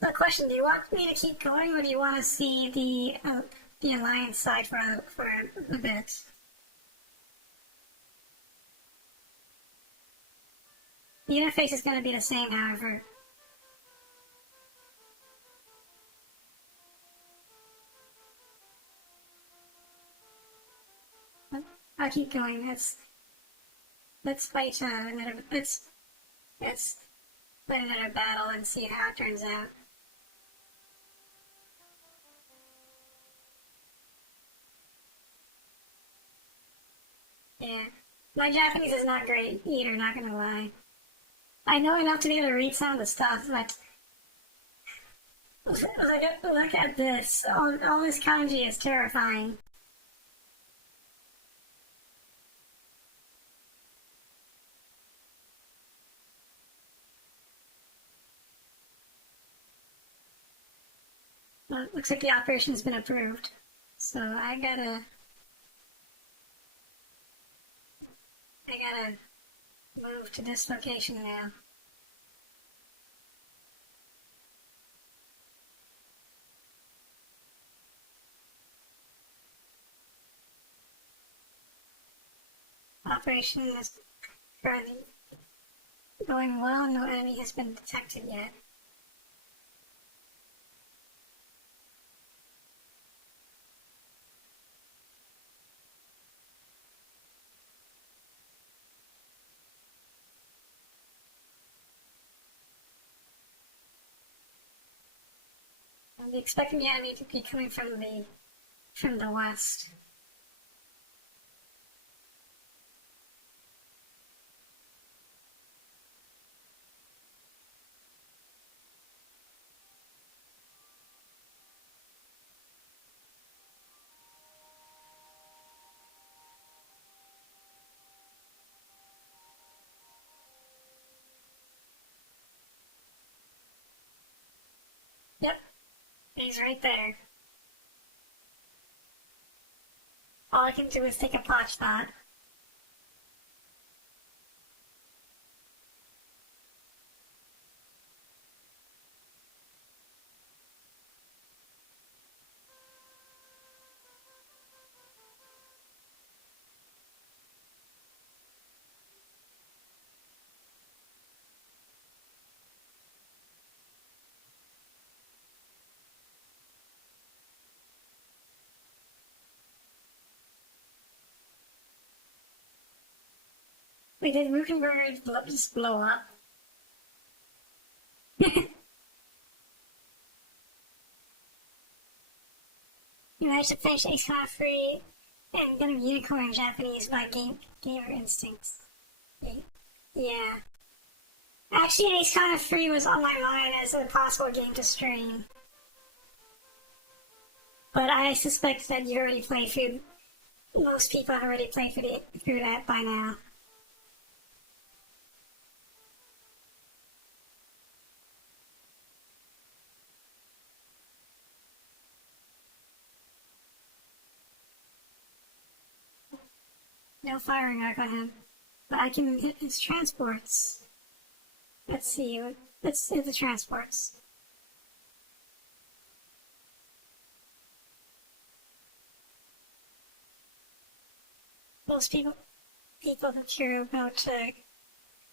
The question: do you want me to keep going, or do you want to see the alliance side for a bit? The interface is going to be the same, however. I'll keep going. Let's fight another. Let's fight another battle and see how it turns out. Yeah, my Japanese is not great either. Not gonna lie. I know enough to be able to read some of the stuff, but look at this. All this kanji is terrifying. Well, it looks like the operation's been approved. So I gotta move to this location now. Operation is currently going well. No enemy has been detected yet. I'm expecting the enemy to be coming from the west. He's right there. All I can do is take a pot shot. We did Rukenberg just blow up. You managed to finish Ace Con free and get a unicorn in Japanese by Gamer Instincts. Yeah. Actually, Ace Con free was on my mind as a possible game to stream. But I suspect that you already played through. Most people have already played through that by now. No firing arc on him. But I can hit his transports. Let's see. Let's hit the transports. Most people who care about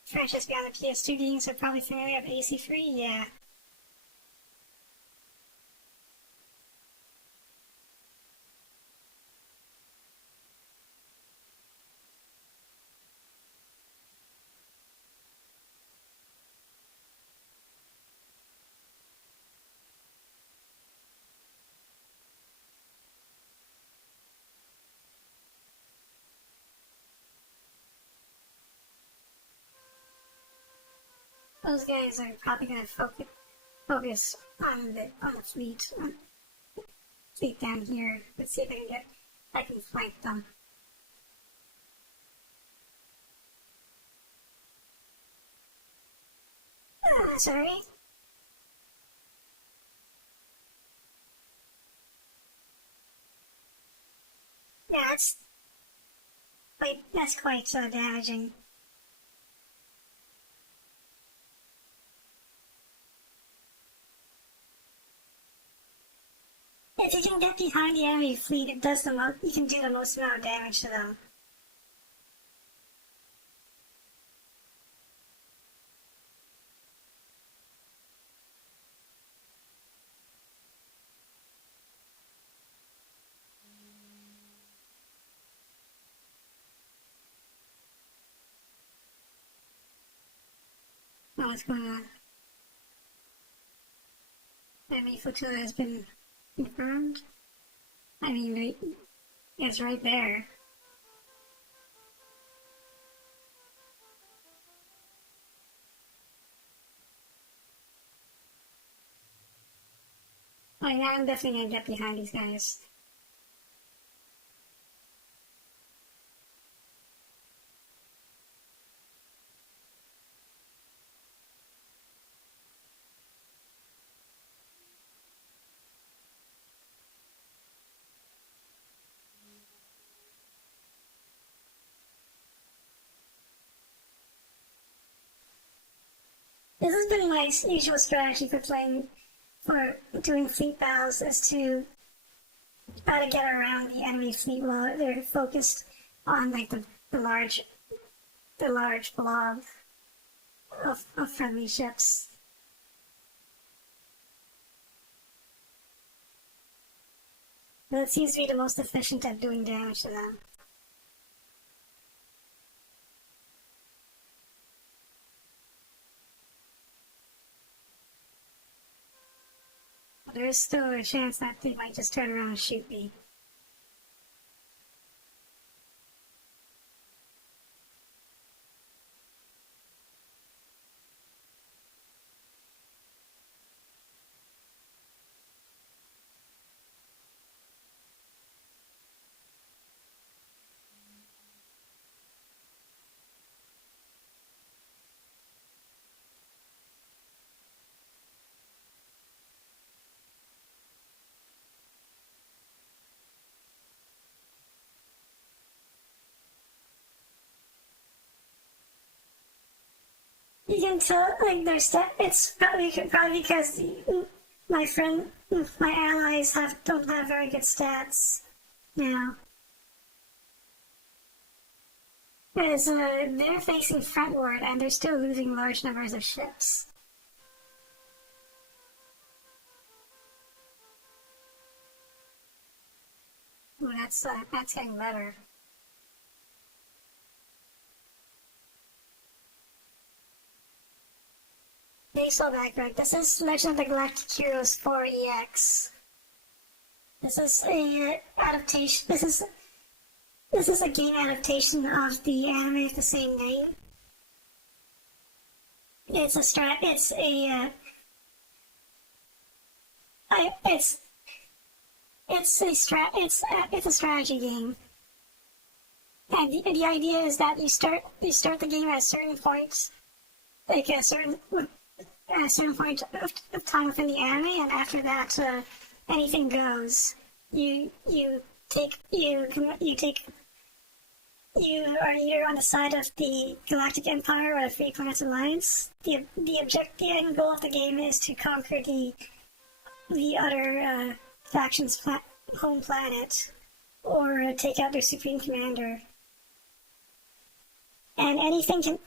franchise beyond the PS2 games are probably familiar with AC3. Yeah. Those guys are probably going to focus on the fleet down here. Let's see if I can flank them. Sorry. Yeah, that's quite damaging. If you can get behind the enemy fleet, it does the most. You can do the most amount of damage to them. What's going on? Enemy flotilla has been confirmed. I mean, it's right there. Like, I'm definitely gonna get behind these guys. This has been my usual strategy for doing fleet battles, is to try to get around the enemy fleet while they're focused on like the large blob of friendly ships. But it seems to be the most efficient at doing damage to them. But there is still a chance that they might just turn around and shoot me. You can tell, like, their it's probably because my friend, my allies don't have very good stats now. Because they're facing frontward and they're still losing large numbers of ships. Well, that's getting better. Baseball background. This is Legend of the Galactic Heroes 4 EX. This is a adaptation. This is a game adaptation of the anime of the same name. It's a strat. It's a. It's it's a strategy game, and the idea is that you start the game at a certain point, like at a certain point of time within the anime, and after that, anything goes. You take you take you are either on the side of the Galactic Empire or the Free Planets Alliance. The end goal of the game is to conquer the other faction's home planet, or take out their supreme commander. And anything can.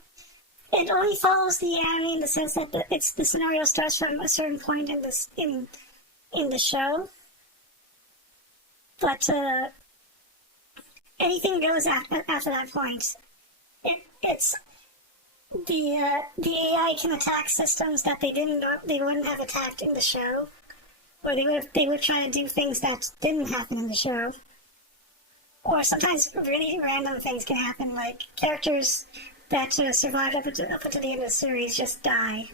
It only follows the anime in the sense that the scenario starts from a certain point in the show, but anything goes after that point. It's the AI can attack systems that they wouldn't have attacked in the show, or they would try to do things that didn't happen in the show. Or sometimes really random things can happen, like characters that survived up until the end of the series just die.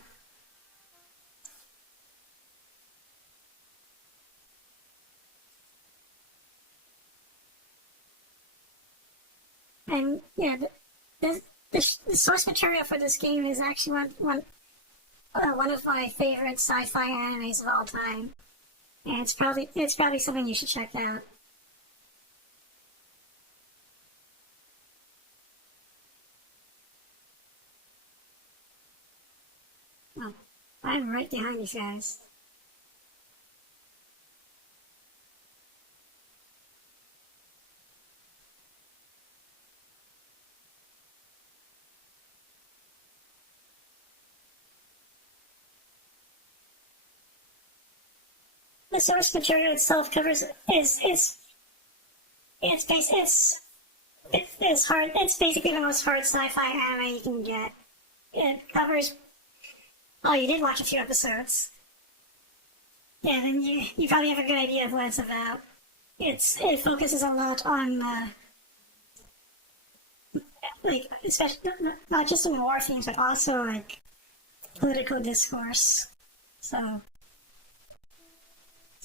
And yeah, the source material for this game is actually one of my favorite sci-fi animes of all time, and it's probably something you should check out. Oh, I'm right behind you guys. The source material itself covers is it's bas- it's hard. It's basically the most hard sci-fi anime you can get. It covers. Oh, you did watch a few episodes. Yeah, then you probably have a good idea of what it's about. It focuses a lot on like especially not just in war themes, but also like political discourse. So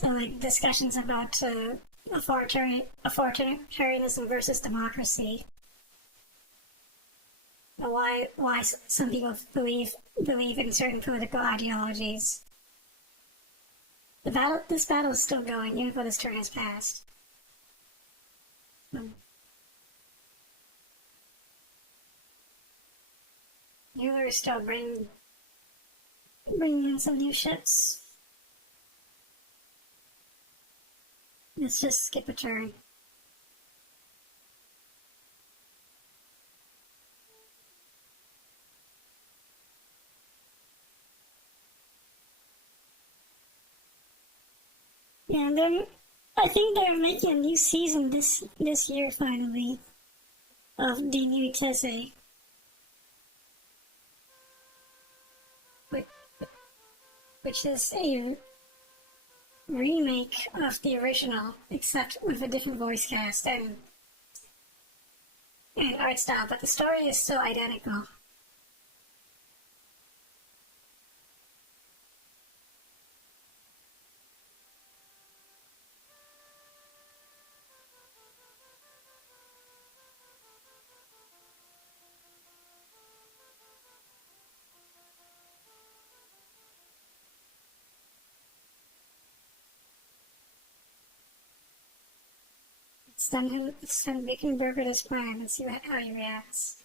like discussions about authoritarianism versus democracy. Why some people believe in certain political ideologies. This battle is still going even though this turn has passed. Um, Mueller is still bringing in some new ships. Let's just skip a turn. Yeah, and I think they're making a new season this year finally of the new Tese, which, which is a remake of the original, except with a different voice cast and art style, but the story is still identical. It's done Wickenberger this plan and see how he reacts.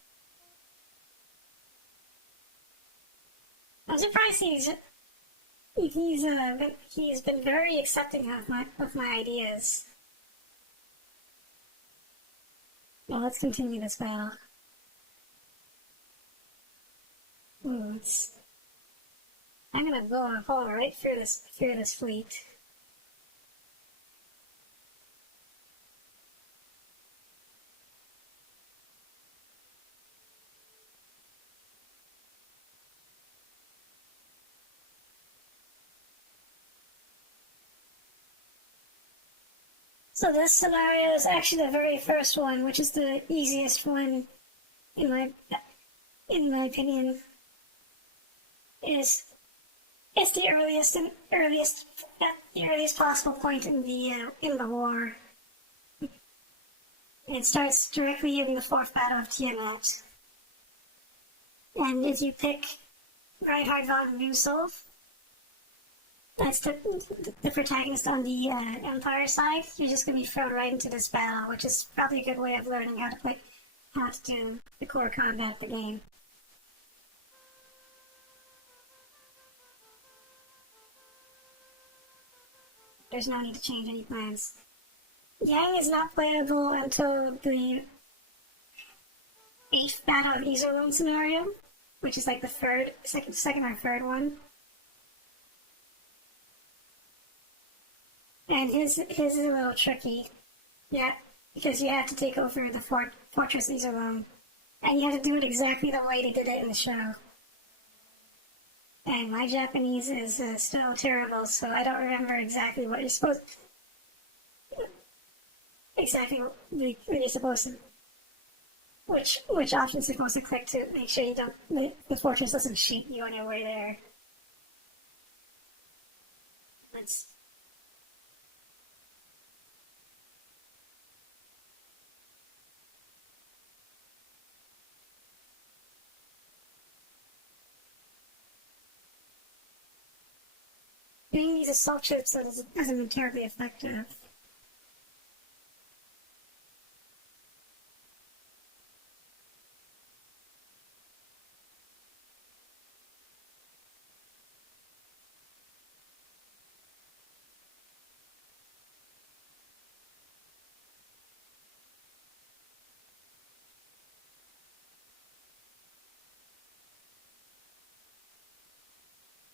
I'm surprised he's been very accepting of my ideas. Well, let's continue this battle. Ooh, I'm gonna blow a hole right through this fleet. So this scenario is actually the very first one, which is the easiest one in my opinion. Is it's the earliest at the earliest possible point in the war. It starts directly in the fourth battle of Tiamat. And if you pick Reinhard von Musil, that's the protagonist on the Empire side, you're just going to be thrown right into this battle, which is probably a good way of learning how to do the core combat of the game. There's no need to change any plans. Yang is not playable until the 8th Battle of Iserlohn scenario, which is like the second or third one. And his is a little tricky. Yeah, because you have to take over the Fortress Iserlohn. And you have to do it exactly the way they did it in the show. And my Japanese is still terrible, so I don't remember exactly what you're supposed exactly what you're supposed to which option you're supposed to click to make sure you don't the fortress doesn't shoot you on your way there. Let's doing these assault ships hasn't been terribly effective.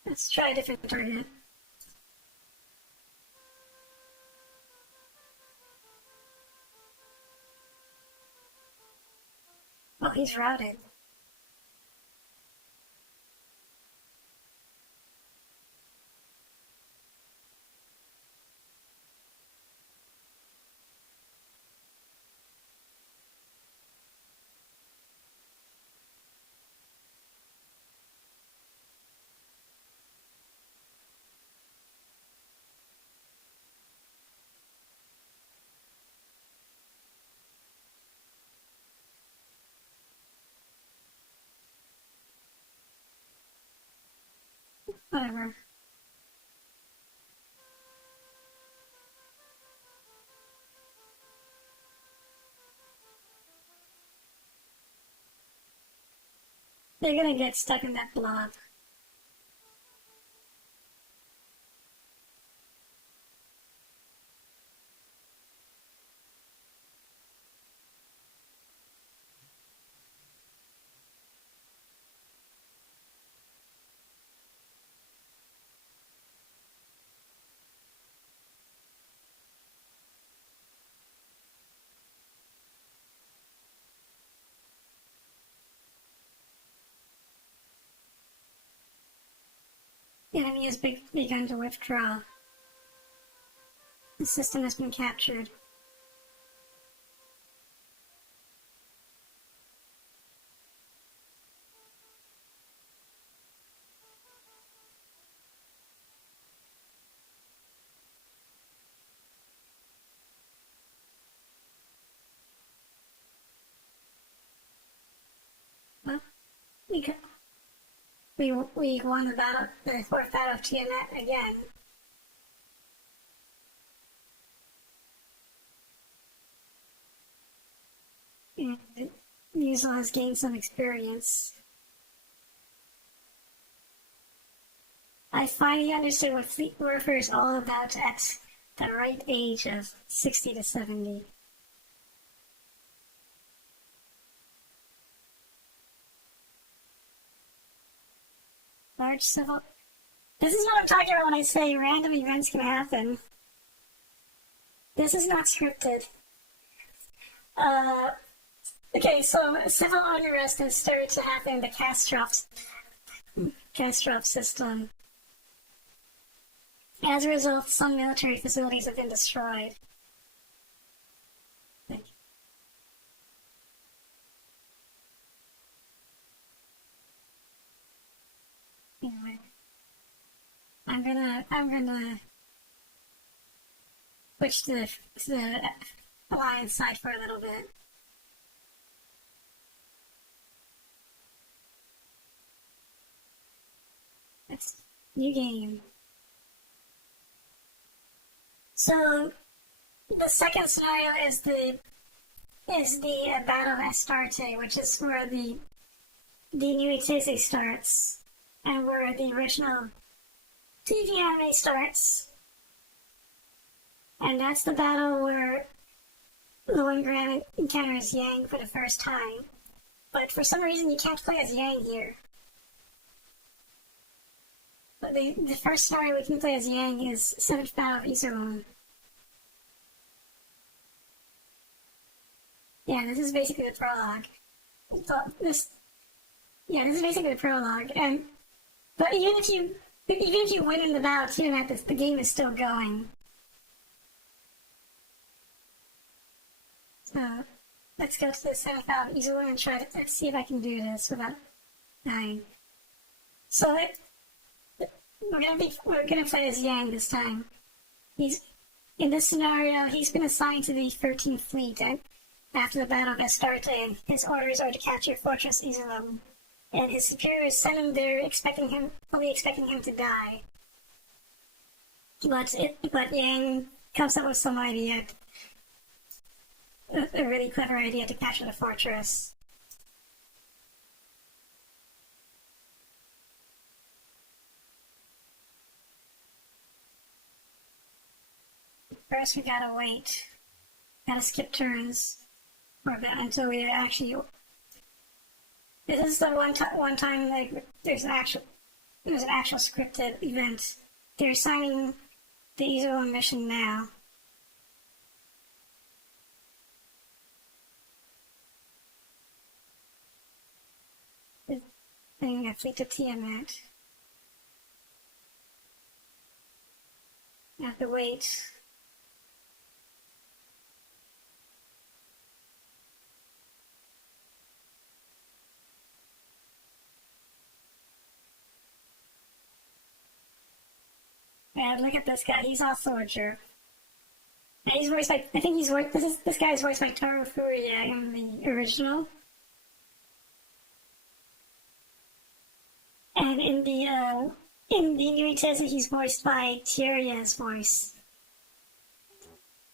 Let's try a different target. Oh, he's routed. Whatever. They're gonna get stuck in that blob. The enemy has begun to withdraw. The system has been captured. Well, we we won the fourth battle of Tiamat again. And Musil has gained some experience. I finally understood what fleet warfare is all about at the right age of 60 to 70. Large civil. This is what I'm talking about when I say random events can happen. This is not scripted. Uh, okay, so civil unrest has started to happen in the Kastrop system. As a result, some military facilities have been destroyed. Anyway, I'm gonna switch to the alliance side for a little bit. It's new game. So the second scenario is the Battle of Astarte, which is where the new Etese starts, and where the original TV anime starts. And that's the battle where Lowengram encounters Yang for the first time. But for some reason, you can't play as Yang here. But the first scenario we can play as Yang is 7th Battle of Iserlohn. Yeah, this is basically the prologue. This is basically the prologue. But even if you win in the battle, even at this, the game is still going. So let's go to the 7th Battle of Iserlohn and let's see if I can do this without dying. So we're gonna play as Yang this time. In this scenario, he's been assigned to the 13th Fleet after the Battle of Astarte, and his orders are to capture Fortress Iserlohn. And his superiors send him there, fully expecting him to die. But Yang comes up with some idea, a really clever idea to capture the fortress. First, we gotta wait. Gotta skip turns for a bit until we actually. This is the one time like there's an actual scripted event. They're assigning the Iserlohn mission now. Thing a fleet of Tiamat. I have to wait. Man, look at this guy. He's also a jerk. And he's voiced by. I think he's voiced. This guy's voiced by Toru Furuya in the original. And in the new Etese, he's voiced by Thierry's voice.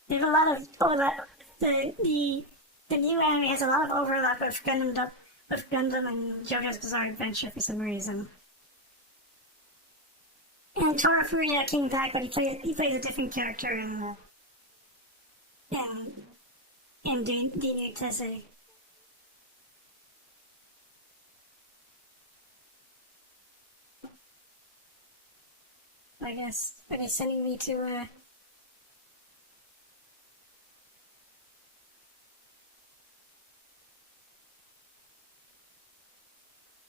There's a lot of overlap. The new anime has a lot of overlap with Gundam and JoJo's Bizarre Adventure for some reason. And Toru Furuya came back, but he plays a different character in the new Etese. I guess. Are they sending me to,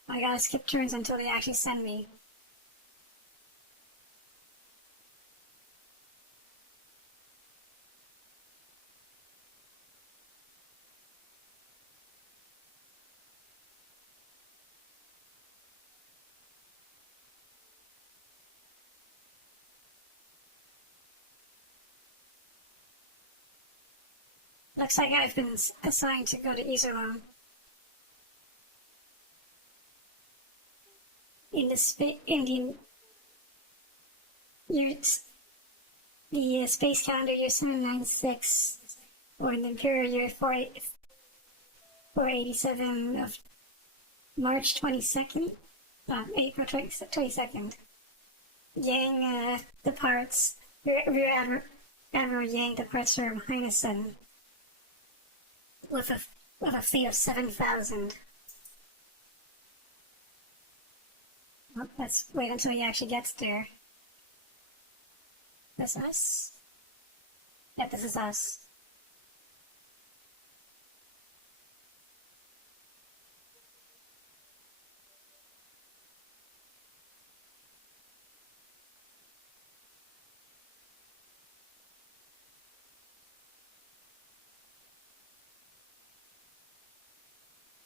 I gotta skip turns until they actually send me. Looks like I've been assigned to go to Iserlohn. In the space calendar year 796, or in the imperial year 487 of March 22nd, April 22nd. Yang departs, Admiral Yang departs from Heinessen with a fleet of 7,000. Well, let's wait until he actually gets there. This us? Yeah, this is us.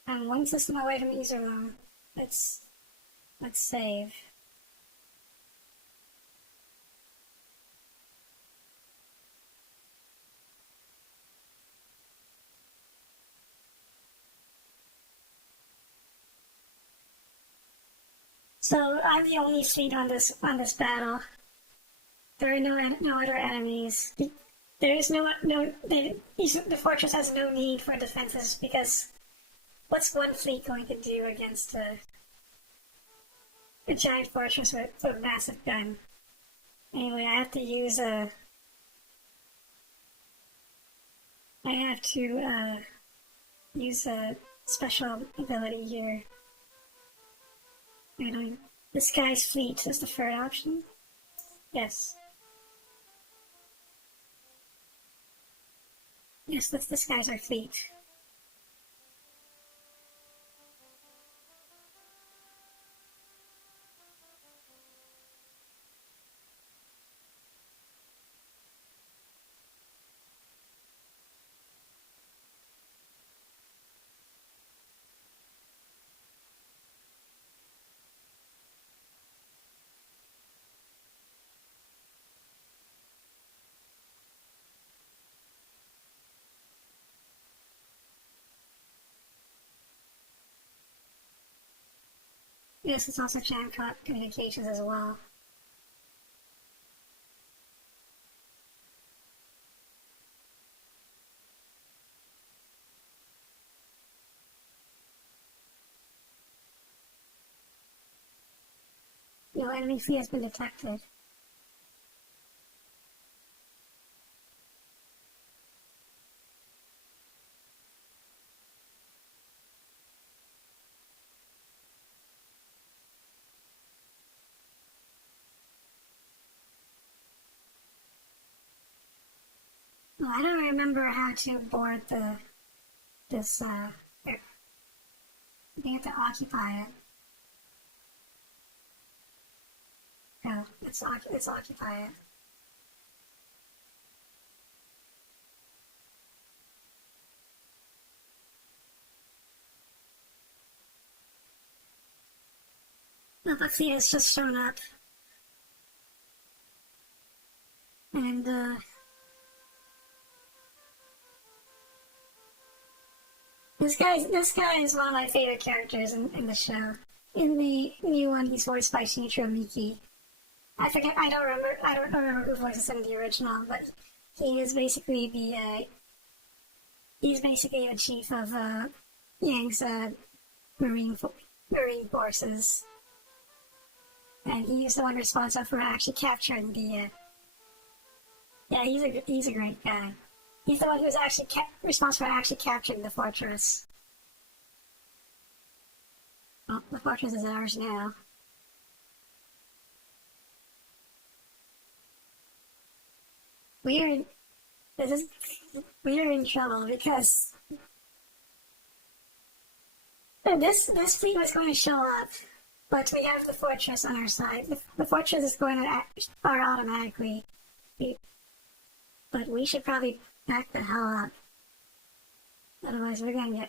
I'm one system away from Iserlohn. Let's let's save. So I'm the only fleet on this battle. There are no other enemies. There is the fortress has no need for defenses because what's one fleet going to do against a giant fortress with a massive gun? Anyway, I have to use a special ability here. And disguise fleet is the third option. Yes. Yes, let's disguise our fleet. Yes, it's also jam communications as well. No enemy fleet has been detected. Oh, I don't remember how to board this. We have to occupy it. Oh, let's occupy it. No, the fleet has just shown up, and this guy is one of my favorite characters in the show. In the new one, he's voiced by Shinichiro Miki. I don't remember who voices him in the original, but he is basically he's basically the chief of Yang's marine marine forces, and he's the one responsible for actually capturing the. Yeah, he's a great guy. He's the one who's actually responsible for actually capturing the fortress. Well, the fortress is ours now. We are in, this is we are in trouble because this fleet was going to show up, but we have the fortress on our side. The fortress is going to fire automatically, but we should probably back the hell up. Otherwise, we're going to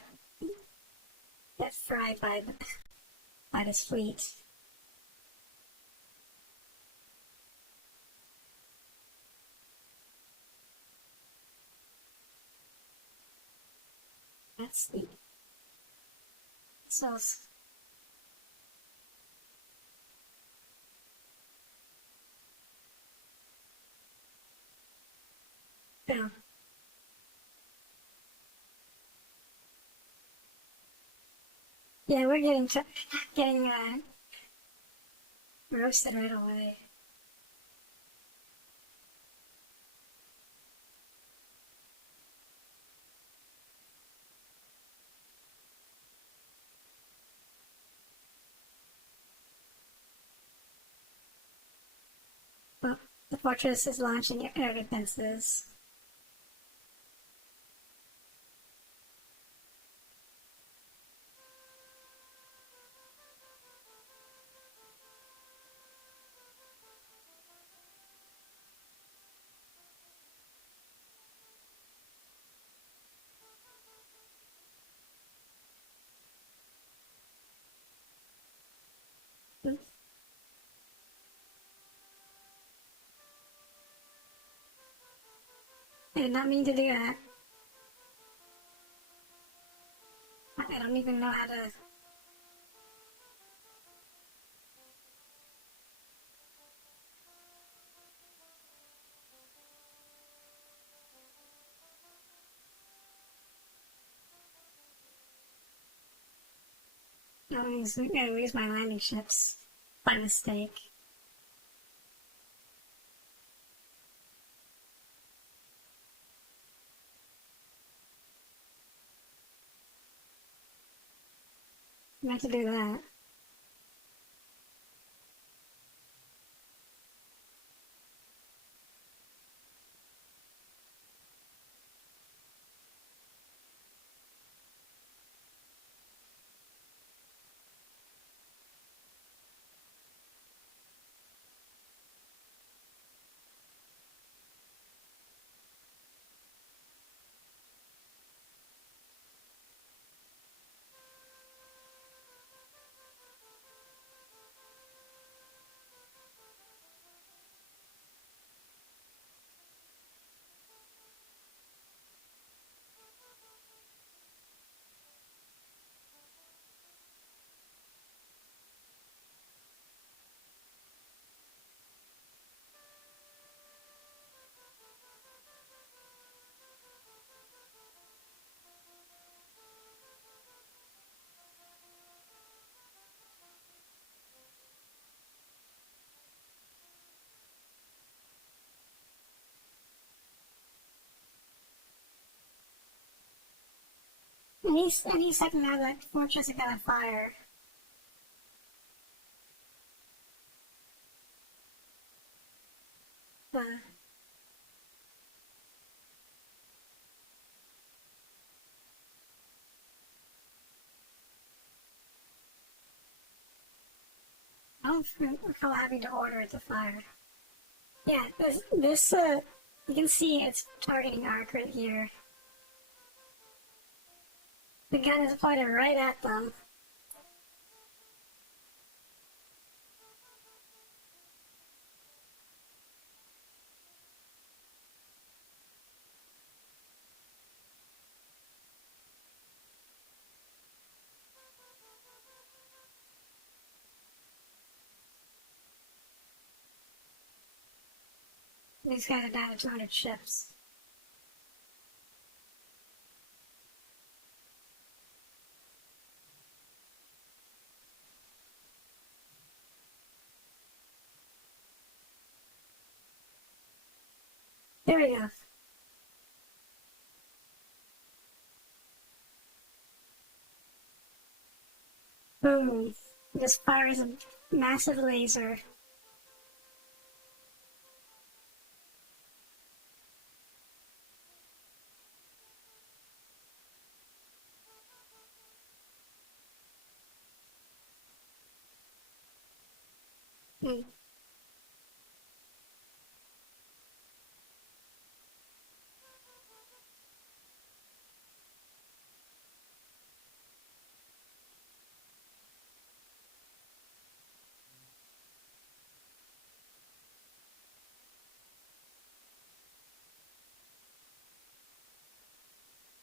get fried by this fleet. That's the so. Yeah, yeah, we're getting roasted right away. The fortress is launching air defenses. I did not mean to do that. I don't even know how to. I'm gonna lose my landing ships by mistake. I meant to do that. Any second now that fortress is gonna fire. Uh, I don't recall having to order it to fire. Yeah, you can see it's targeting arc right here. The gun is pointed right at them. These guys are down to 200 ships. There we go. Boom. This fires a massive laser. Mm.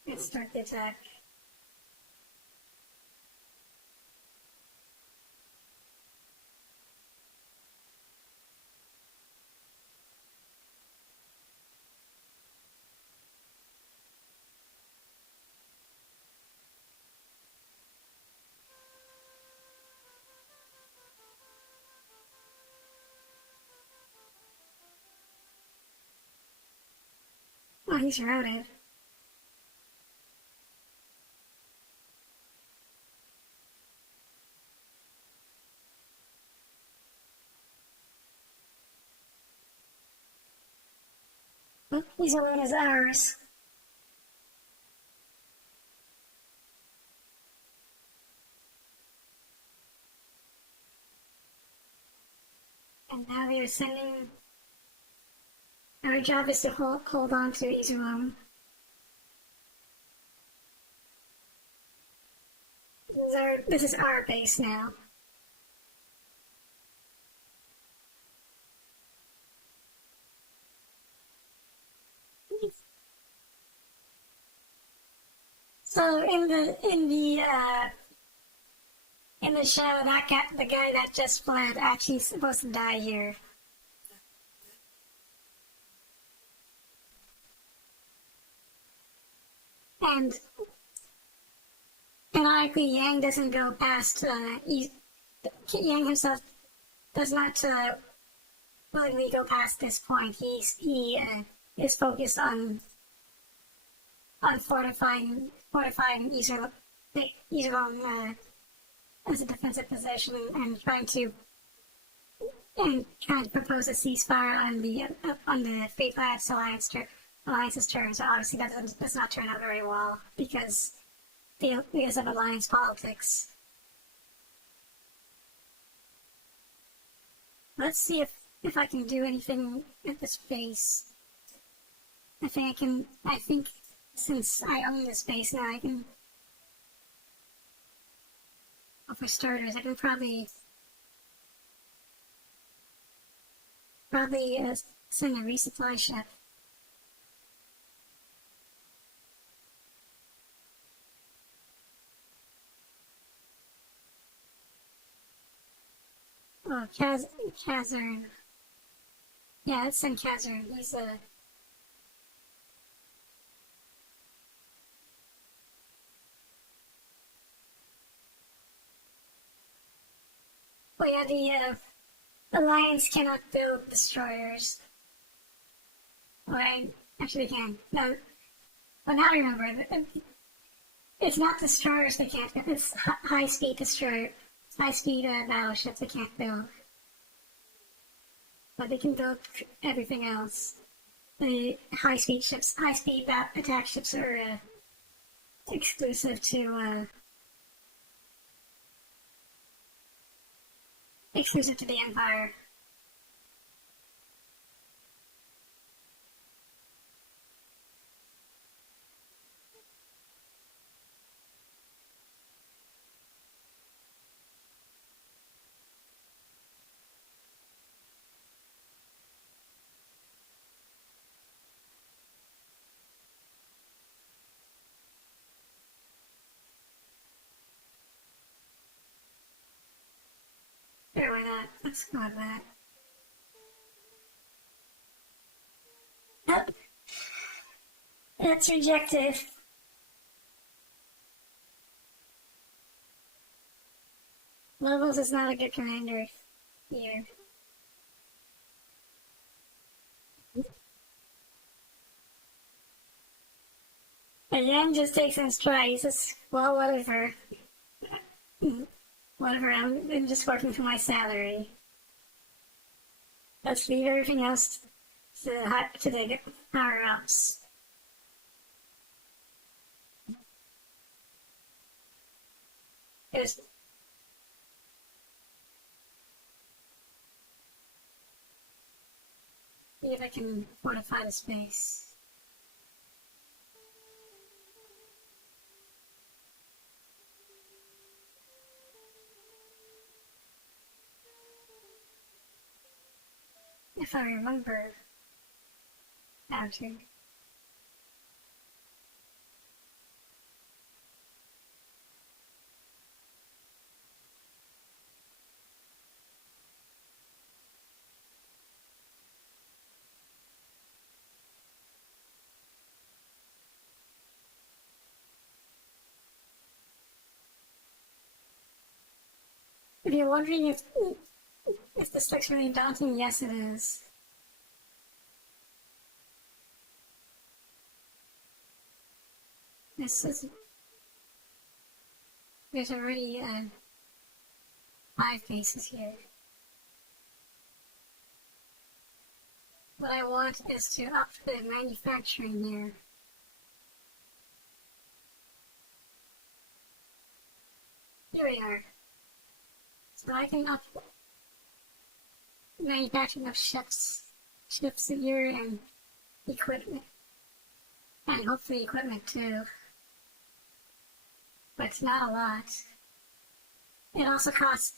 Let's start the attack. Oh, he's surrounded. Iserlohn is ours. And now we are sending. Our job is to hold on to Iserlohn. This is our base now. So in the show, the guy that just fled actually supposed to die here. And canonically, Yang doesn't go past. Yang himself does not willingly go past this point. He is focused on fortifying Iserlohn as a defensive position and trying to propose a ceasefire on the Free Planets Alliance's terms. So obviously that does not turn out very well because of alliance politics. Let's see if I can do anything at this base. I think since I own this base now, I can. Well, for starters, I can probably send a resupply ship. Oh, Kazern. Yeah, let's send Kazern. He's a. Oh yeah, the Alliance cannot build destroyers. Well, actually they can. No, but now I remember. It's not destroyers they can't build. It's high-speed battleships they can't build. But they can build everything else. The high-speed attack ships are exclusive to the Empire. Sure, why not? Let's go with that. Nope. That's rejected. Levels is not a good commander here. And Yang just takes in stride. He says, well, whatever. Whatever, I'm just working for my salary. Let's leave everything else to the higher ups. See if I can fortify the space. If I remember how to. If you're wondering if this looks really daunting, yes it is. There's already 5 bases here. what I want is to up the manufacturing here. Here we are. So I can up manufacturing of ships a year and equipment, and hopefully equipment too. But it's not a lot. It also costs.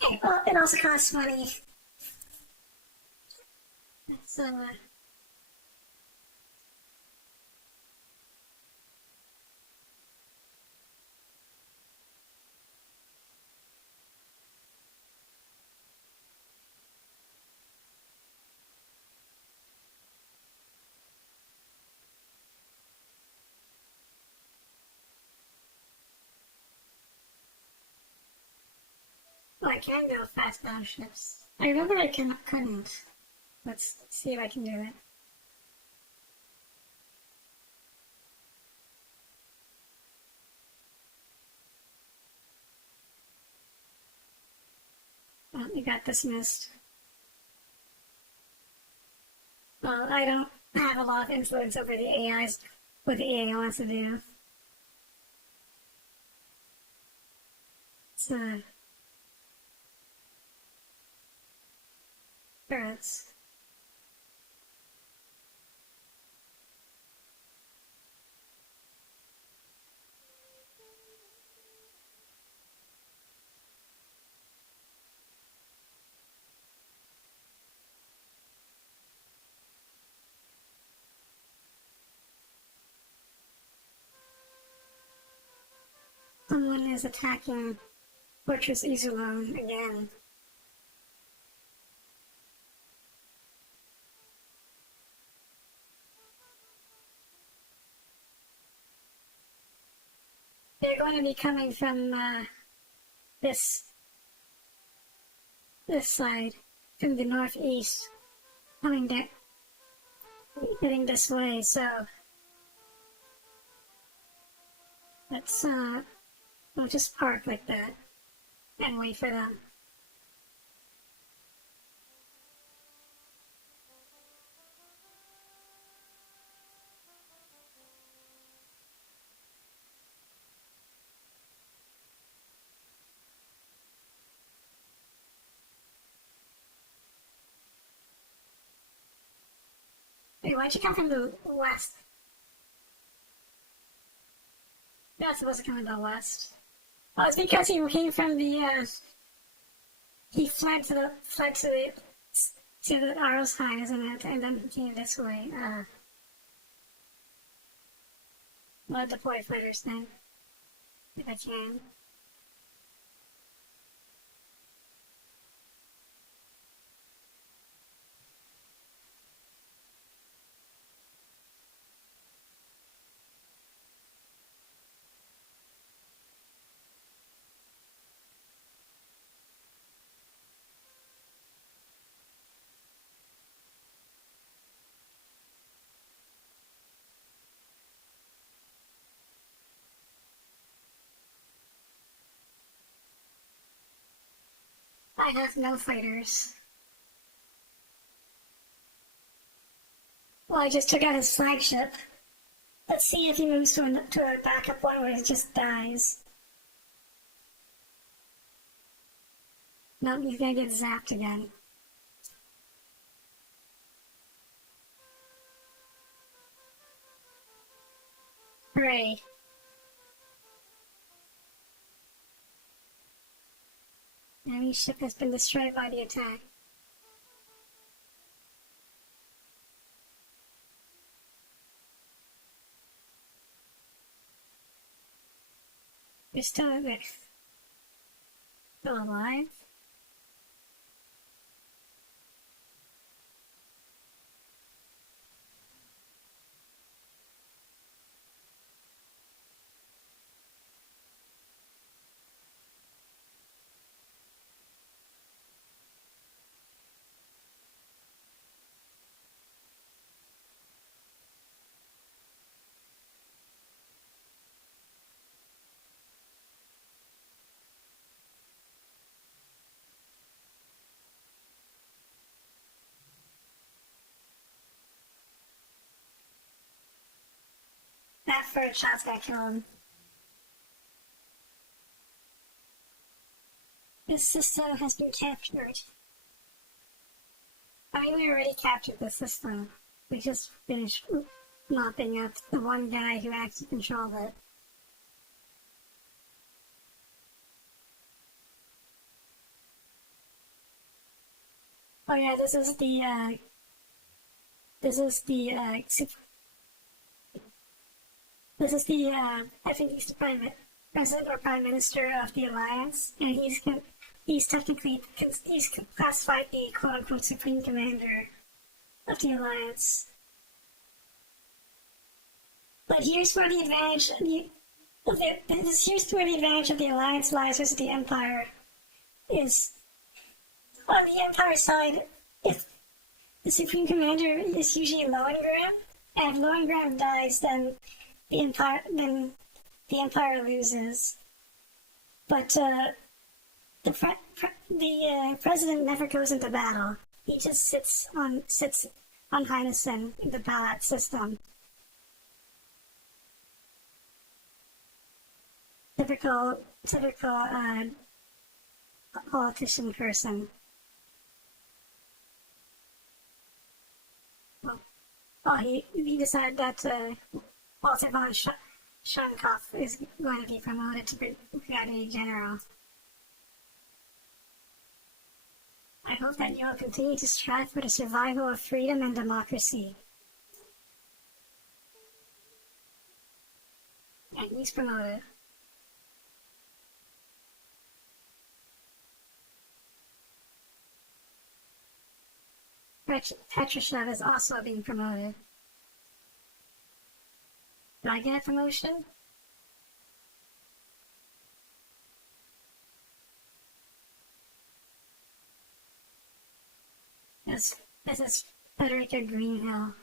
It also costs money. So I can build fast battleships. I remember I couldn't. Let's see if I can do it. Well, you got dismissed. Well, I don't have a lot of influence over the AIs, what the AI wants to do. So, birds. Someone is attacking Fortress Iserlohn again. They're going to be coming from this this side, from the northeast, coming down, heading this way. So let's we'll just park like that and wait for them. Hey, why'd you come from the west? You're not supposed to come from the west. Oh, it's because he came from the he fled to the Arlesheim, isn't it? And then he came this way. I'll deploy fighters then, if I can. I have no fighters. Well, I just took out his flagship. Let's see if he moves to a backup one where he just dies. No, he's gonna get zapped again. Hooray. Enemy ship has been destroyed by the attack. You're still alive? preferred shots got killed. This system has been captured. I mean, we already captured the system. We just finished mopping up the one guy who actually controlled it. Oh yeah, this is the I think he's the president or prime minister of the alliance, and he's technically he's classified the quote unquote supreme commander of the alliance. But here's where the advantage here's where the advantage of the alliance lies versus the empire is on the empire side. If the supreme commander is usually Lohengram, and if Lohengram dies, then the empire loses. But the president never goes into battle. He just sits on Heinessen in the ballot system. Typical politician person. Oh, he decided that Walter von Schoenkopf is going to be promoted to brigadier general. I hope that you will continue to strive for the survival of freedom and democracy. And he's promoted. Petrushev is also being promoted. Did I get a promotion? This is Federica Greenhill.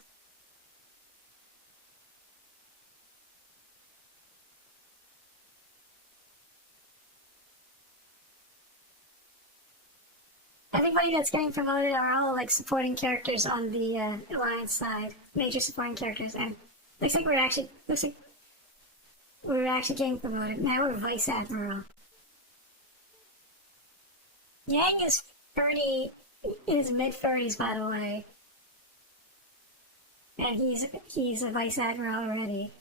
Everybody that's getting promoted are all like supporting characters on the alliance side, major supporting characters, and looks like we're actually getting promoted. Now we're vice admiral. Yang is 30, in his mid-30s, by the way, and he's a vice admiral already.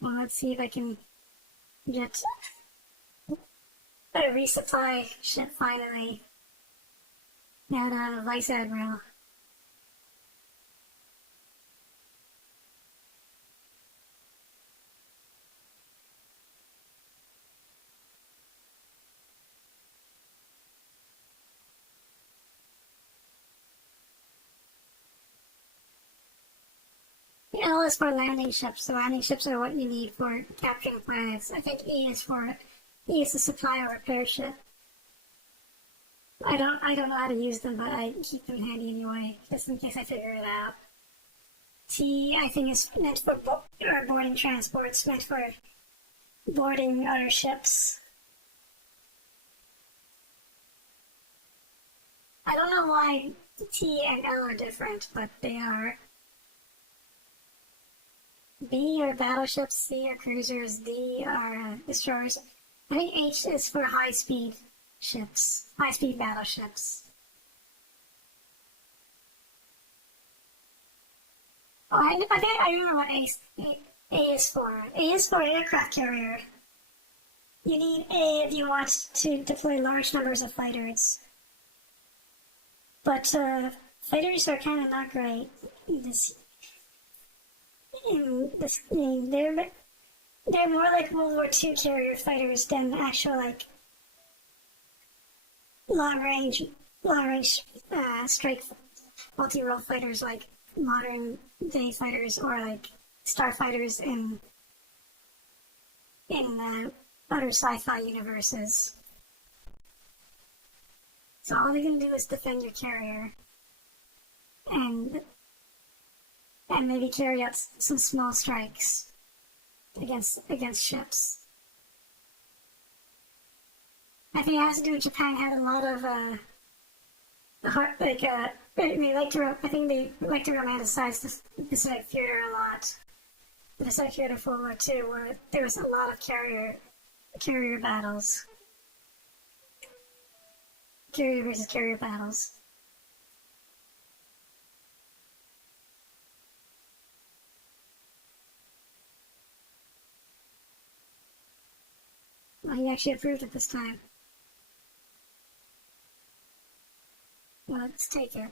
Well, let's see if I can get a resupply ship finally. Now that I'm a vice admiral. L is for landing ships. The landing ships are what you need for capturing planets. I think E is the supply or repair ship. I don't know how to use them, but I keep them handy anyway, just in case I figure it out. T, I think, is meant for boarding transports, meant for boarding other ships. I don't know why T and L are different, but they are. B are battleships, C are cruisers, D are destroyers. I think H is for high-speed ships, high-speed battleships. Oh, I think I remember what A is for. A is for aircraft carrier. You need A if you want to deploy large numbers of fighters. But fighters are kind of not great in this game. They're more like World War II carrier fighters than actual like long range strike multi-role fighters like modern day fighters or like starfighters in other sci-fi universes. So all they can do is defend your carrier and maybe carry out some small strikes against ships. I think it has to do with Japan had a lot of they like to. I think they like to romanticize the Pacific theater a lot. The Pacific theater of World War II, where there was a lot of carrier battles, carrier versus carrier battles. Well, he actually approved it this time. Well, let's take it.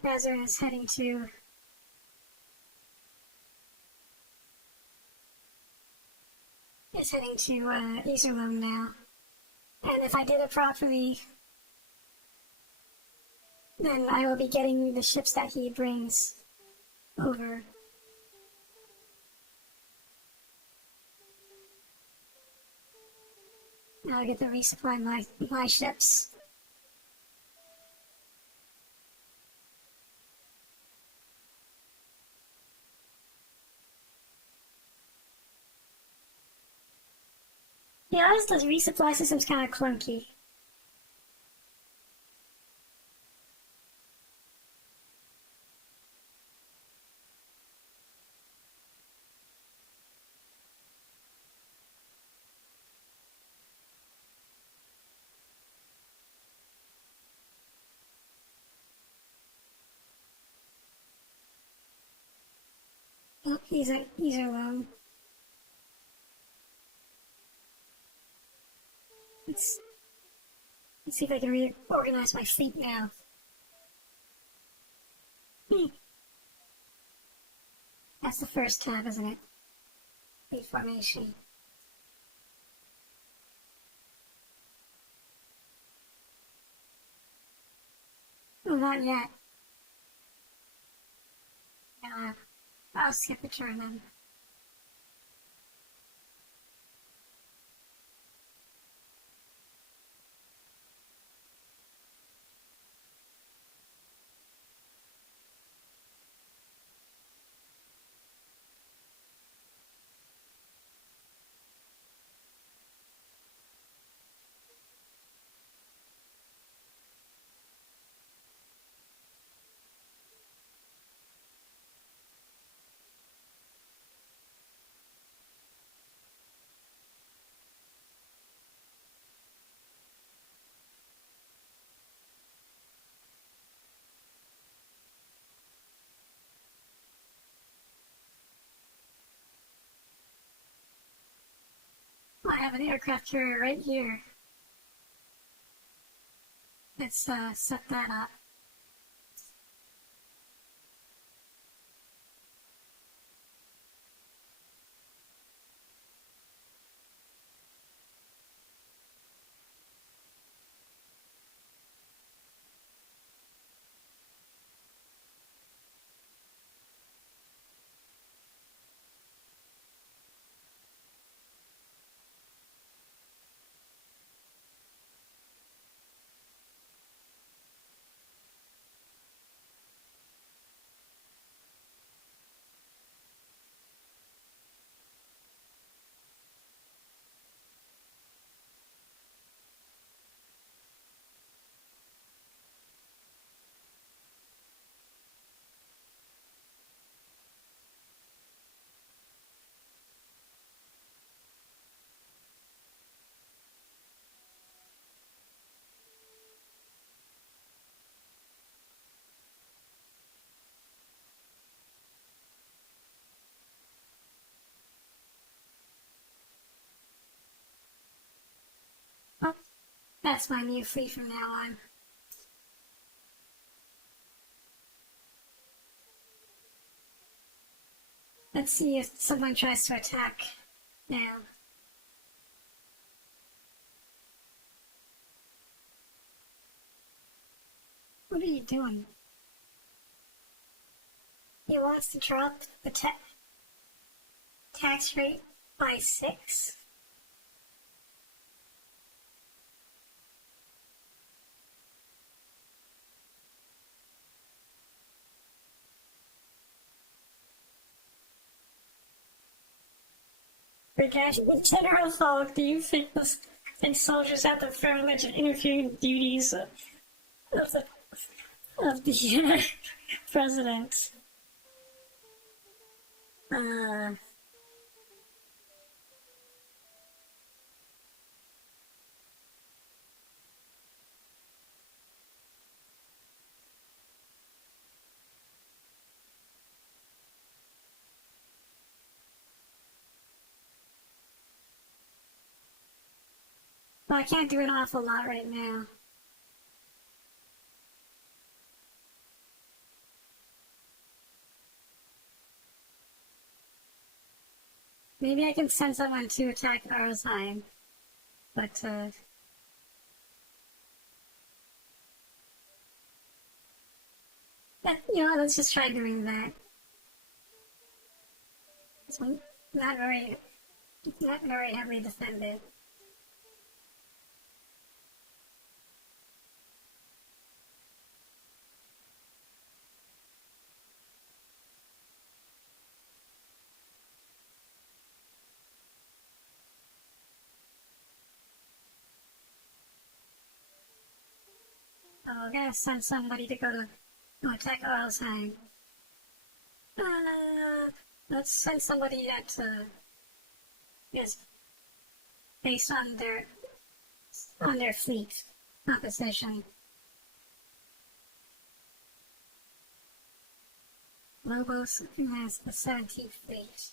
Fraser is heading to Iserlohn now. And if I did it properly, then I will be getting the ships that he brings over. Now I get to resupply my ships. The honest, the resupply system's kind of clunky. Oh, he's alone. Let's, let's see if I can reorganize my fleet now. Hmm. That's the first tab, isn't it? Fleet formation. Oh, not yet. I'll skip the turn then. I have an aircraft carrier right here. Let's set that up. Oh, that's my new fleet from now on. Let's see if someone tries to attack now. What are you doing? He wants to drop the tax rate by 6? Brigadier General Falk, do you think think soldiers have the privilege of interfering duties of the president? Uh, well, I can't do an awful lot right now. Maybe I can send someone to attack Arzheim, but let's just try doing that. It's not very, not very heavily defended. Oh, I gotta send somebody to go attack Arzheim. Uh, let's send somebody that is based on their fleet composition. Lobos has the 17th fleet.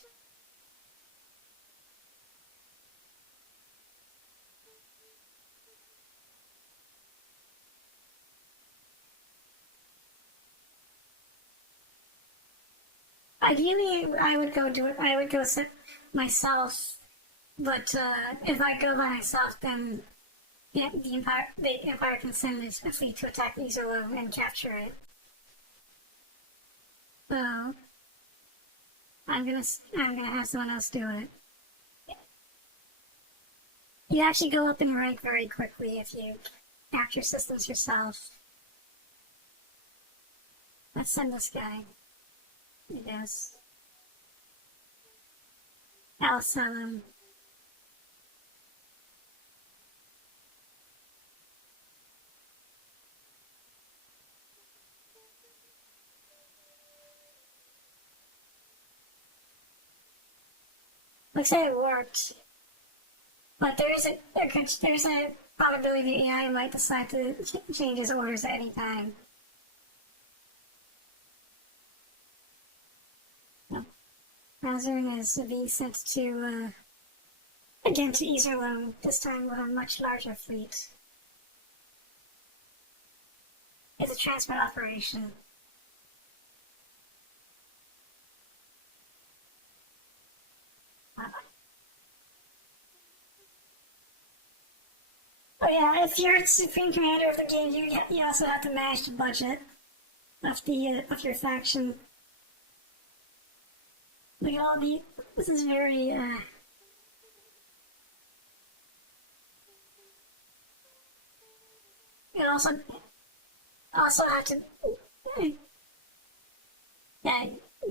Ideally, I would go do it. I would go sit myself, but if I go by myself, then the Empire can send its fleet to attack Iserlohn and capture it. So I'm gonna have someone else do it. You actually go up in rank very quickly if you capture systems yourself. Let's send this guy. Yes. I'll sell him. Looks like it worked. But there's a probability the AI might decide to change his orders at any time. Razern is being sent to again to Iserlohn, this time with a much larger fleet. It's a transport operation. Oh yeah, if you're supreme commander of the game, you also have to manage the budget of your faction. Look at all the. This is very. You also have to. Yeah,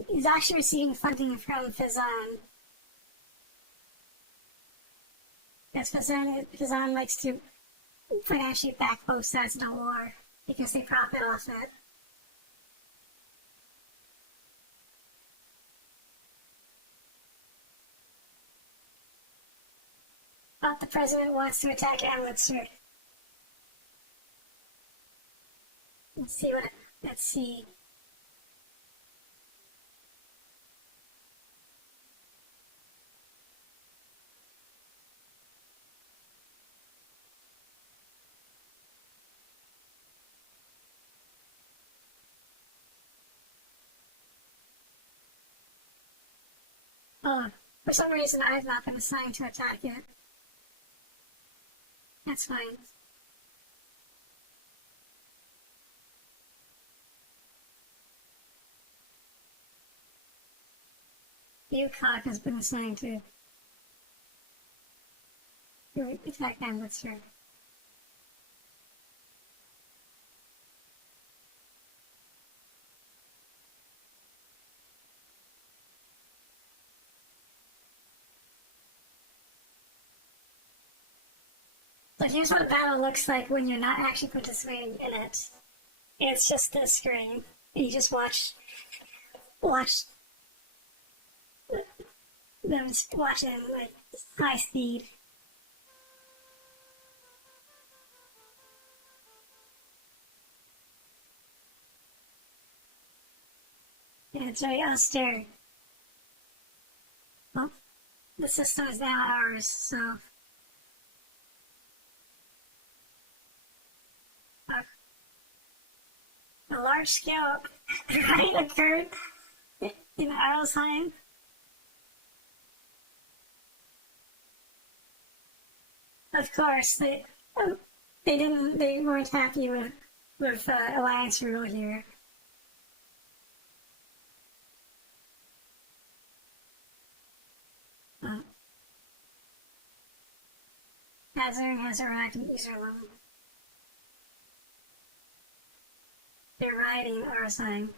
he's actually receiving funding from Fizan. Yes, Fizan likes to financially back both sides of the war because they profit off it. But the president wants to attack Amlitzer. Let's see what. Let's see. Oh, for some reason I've not been assigned to attack it. That's fine. Yukok has been assigned to attack Amlitzer. But here's what a battle looks like when you're not actually participating in it. It's just this screen. You just watch them watching like high speed. Yeah, it's very austere. Well, the system is now ours, so uh, a large scale right occurred in Arlesheim. Of course, they weren't happy with alliance rule here. Uh, Hazard has arrived in Iserlohn. They're riding Arlesheim.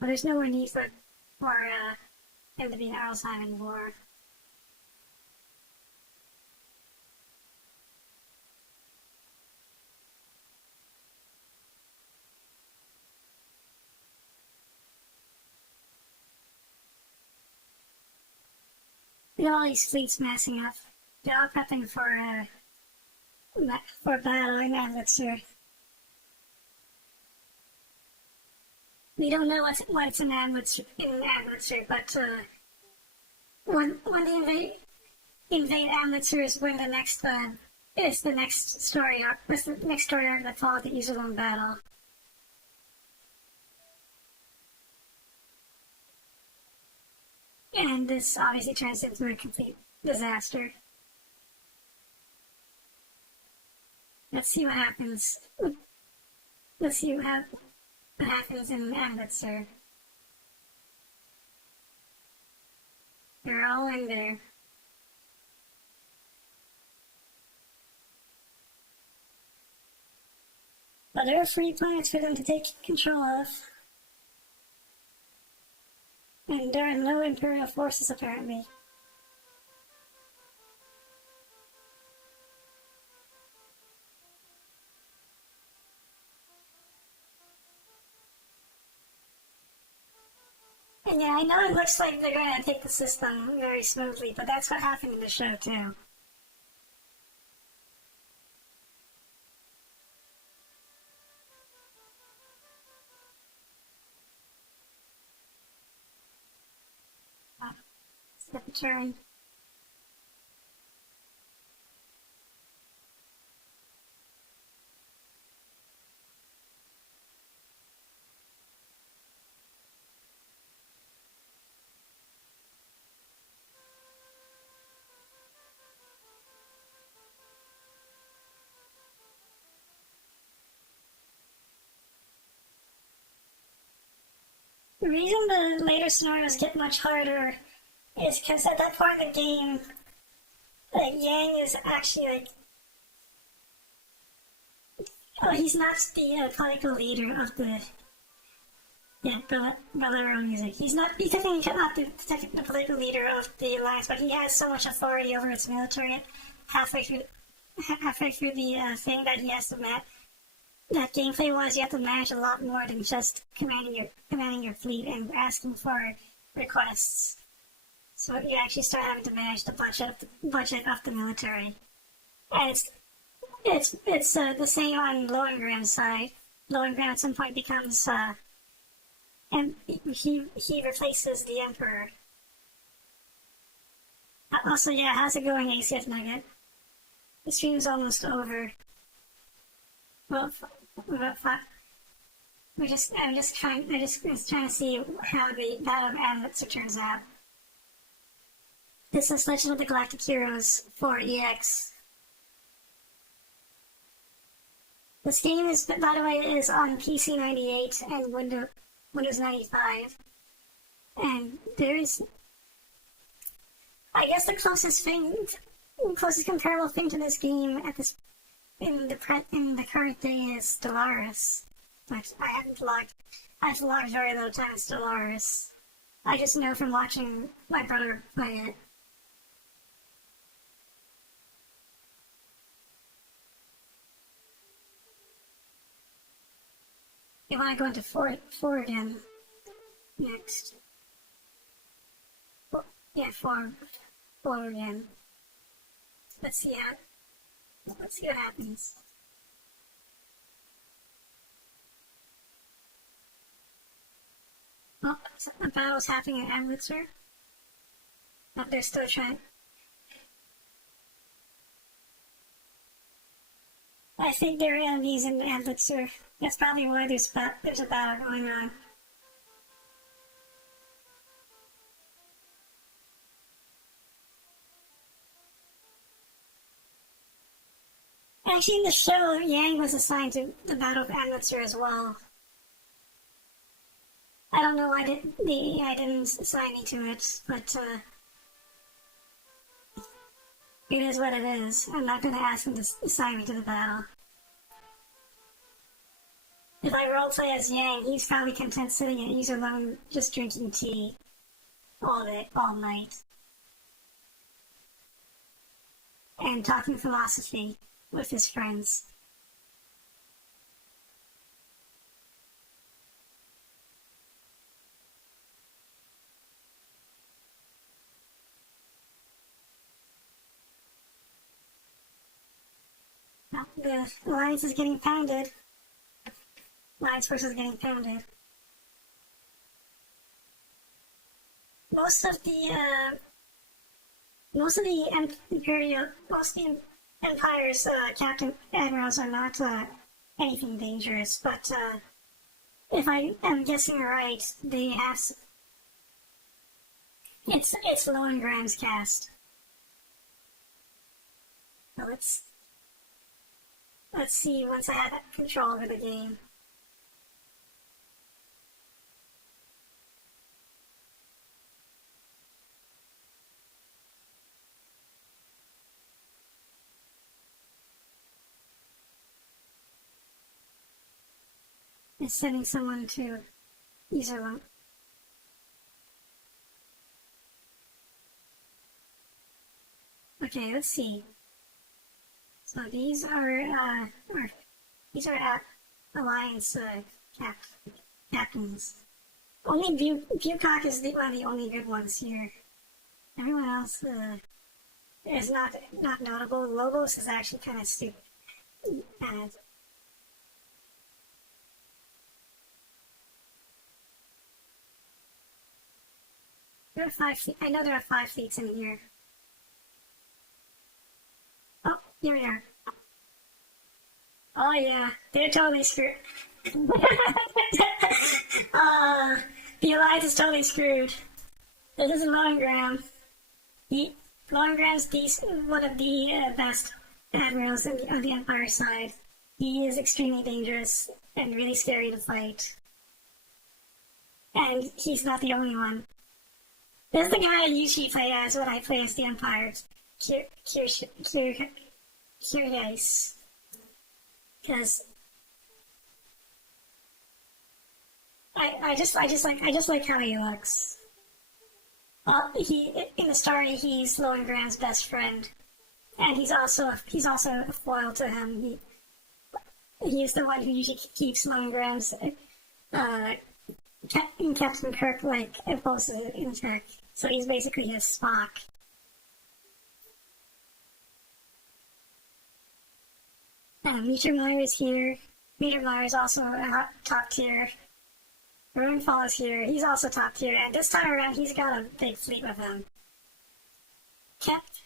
But there's no more need for him to be in Arlesheim anymore. Look at all these fleets massing up. They're all prepping for battle in Amlitzer. We don't know what's in Amlitzer, but when they invade Amlitzer is when the next is the next story arc. What's the next story arc that followed the Iserlohn battle? And this obviously turns into a complete disaster. Let's see what happens. Let's see what happens in Amlitzer. They're all in there. But there are free planets for them to take control of. And there are no Imperial forces apparently. And yeah, I know it looks like they're going to take the system very smoothly, but that's what happened in the show too. Skip a turn. The reason the later scenarios get much harder is because at that point in the game, like Yang is actually like, oh, he's not the political leader of the Bolero music. He's technically not the political leader of the alliance, but he has so much authority over its military halfway through the thing that he has to manage. That gameplay was you have to manage a lot more than just commanding your fleet and asking for requests. So you actually start having to manage the budget of the military, and it's the same on Lohengrin's side. Lohengrin at some point becomes and he replaces the Emperor. Also, yeah, how's it going, ACF Nugget? The stream's almost over. Well, I'm just trying to see how the Battle of Amlitzer turns out. This is Legend of the Galactic Heroes 4 EX. This game is, by the way, is on PC 98 and Windows 95. And there's, I guess the closest comparable thing to this game at this in the current day is Stellaris, but I've logged very little time in Stellaris. I just know from watching my brother play it. They want to go into four again next. Yeah, four again. Let's see how. Let's see what happens. Oh, a battle's happening at Amlitzer. Oh, they're still trying. I think they're enemies in Amlitzer. That's probably why there's a battle going on. Actually, in the show, Yang was assigned to the Battle of Amlitzer as well. I don't know why I didn't assign me to it, but it is what it is. I'm not going to ask him to assign me to the battle. If I roleplay as Yang, he's probably content sitting at ease alone, just drinking tea all day, all night, and talking philosophy with his friends. The Alliance is getting pounded. Alliance force is getting pounded. Most of the Empire's captain admirals are not anything dangerous, but if I am guessing right, they have it's Lowengraham's cast. So let's see once I have control over the game. It's sending someone to user one. Okay, let's see. So these are Alliance captains. Only Bucock is one of the only good ones here. Everyone else is not notable. Lobos is actually kind of stupid. And there are 5 I know there are 5 fleets in here. Oh, here we are. Oh yeah, they're totally screwed. The Alliance is totally screwed. This is Lowengraham. Lowengraham's one of the best admirals on the Empire side. He is extremely dangerous and really scary to fight. And he's not the only one. This is the guy I usually play as when I play as the Empire. Curious. Because I just like how he looks. In the story he's Lowengraham's best friend, and he's also a foil to him. He's the one who usually keeps Lowengraham's Captain Kirk impulses in check. So he's basically his Spock. Meteor Meyer is here. Meteor Meyer is also a top tier. Ruinfall is here. He's also top tier, and this time around he's got a big fleet with him. Cap's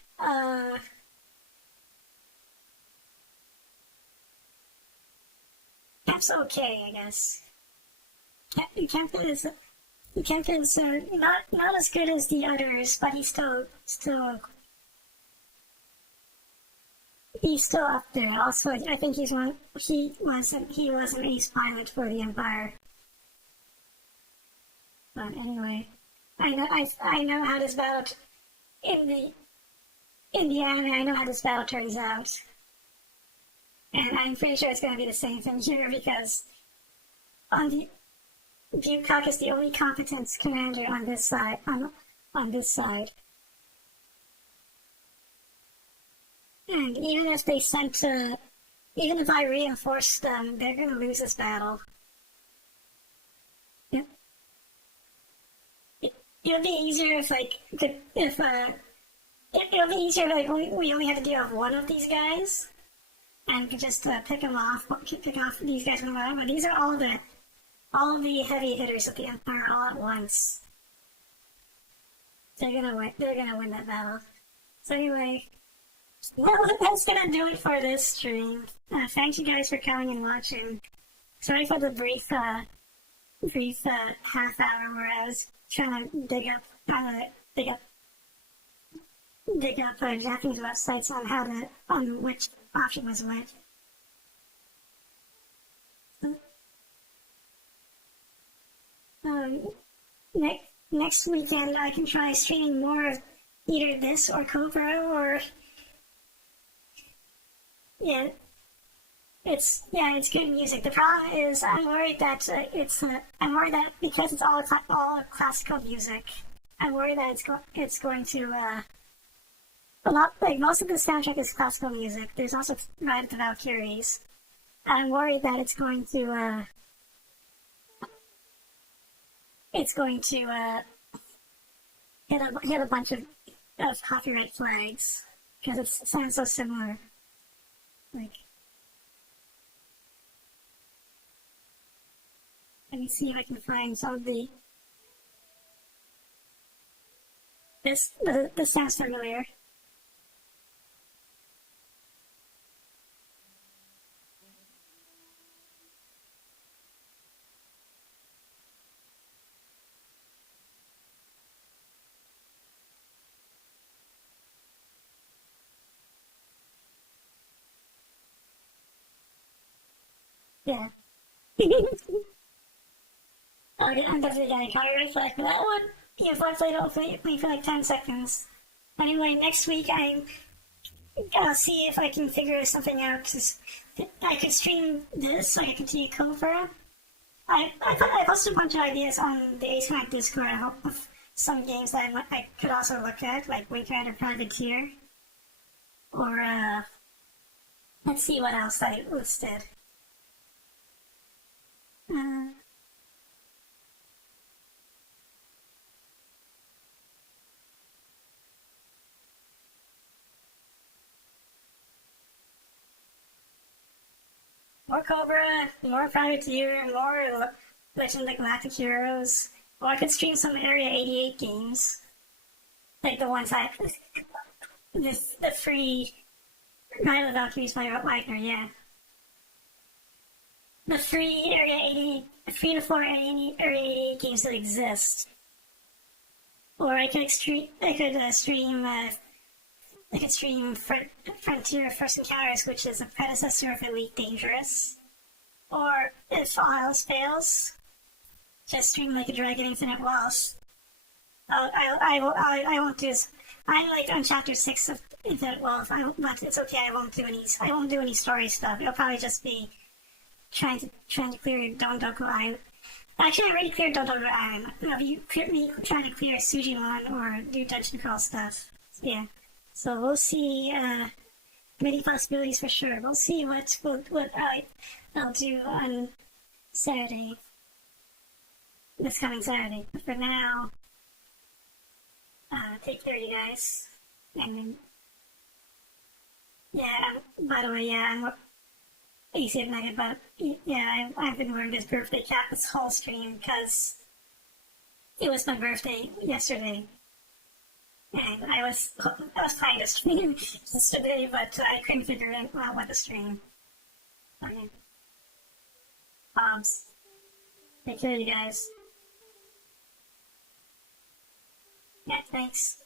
okay, I guess. Kemp is not as good as the others, but he's still up there. Also, I think he was an ace pilot for the Empire. But anyway, I know how this battle in the anime. I know how this battle turns out, and I'm pretty sure it's going to be the same thing here because Bucock is the only competent commander on this side. On this side. And even if I reinforce them, they're going to lose this battle. it would be easier if like if it would be easier if like we only had to deal with one of these guys and could just pick off these guys one by one. But these are all the heavy hitters of the Empire all at once. They're gonna win. They're gonna win that battle. So anyway, well, that's gonna do it for this stream. Thank you guys for coming and watching. Sorry for the brief half hour where I was trying to dig up Japanese websites on on which option was which. Um, next weekend I can try streaming more of either this or Cobra or yeah, it's good music. The problem is I'm worried that I'm worried that because it's all classical music, I'm worried that it's going to a lot like most of the soundtrack is classical music. There's also Ride of the Valkyries. I'm worried that it's going to hit a bunch of copyright flags because it sounds so similar. Like, let me see if I can find some of the. This sounds familiar. Yeah. I'm definitely getting copyright flag for that one. Yeah, if I played it for like 10 seconds. Anyway, next week I'll see if I can figure something out. Cause I could stream this, so I can continue Cobra. I posted a bunch of ideas on the Ace Mac Discord of some games that I could also look at, like Wayfinder Privateer. Or, let's see what else I listed. Uh, more Cobra, more Privateer, more Legend of the Galactic Heroes. Or I could stream some Area 88 games. Like the ones the free Night of the Valkyries by Wagner, yeah. The free Area 80, free to floor Area 88 games that exist. Or I could stream Frontier First Encounters, which is a predecessor of Elite Dangerous. Or if all else fails, just stream like a Dragon Infinite Waltz. I won't do this. I'm like on chapter 6 of Infinite Wealth, but it's okay. I won't do any story stuff. It'll probably just be trying to clear Dondoku Island. Actually, I already cleared Dondoku Island. If you trying to clear Sujimon or do dungeon crawl stuff. Yeah. So we'll see. Many possibilities for sure. We'll see what I'll do on Saturday. This coming Saturday. But for now, take care, you guys. And yeah. By the way, yeah. You said Megan, but yeah, I've been wearing this birthday cap this whole stream because it was my birthday yesterday, and I was planning to stream yesterday, but I couldn't figure out what to stream. Okay. Take care, you guys. Yeah, thanks.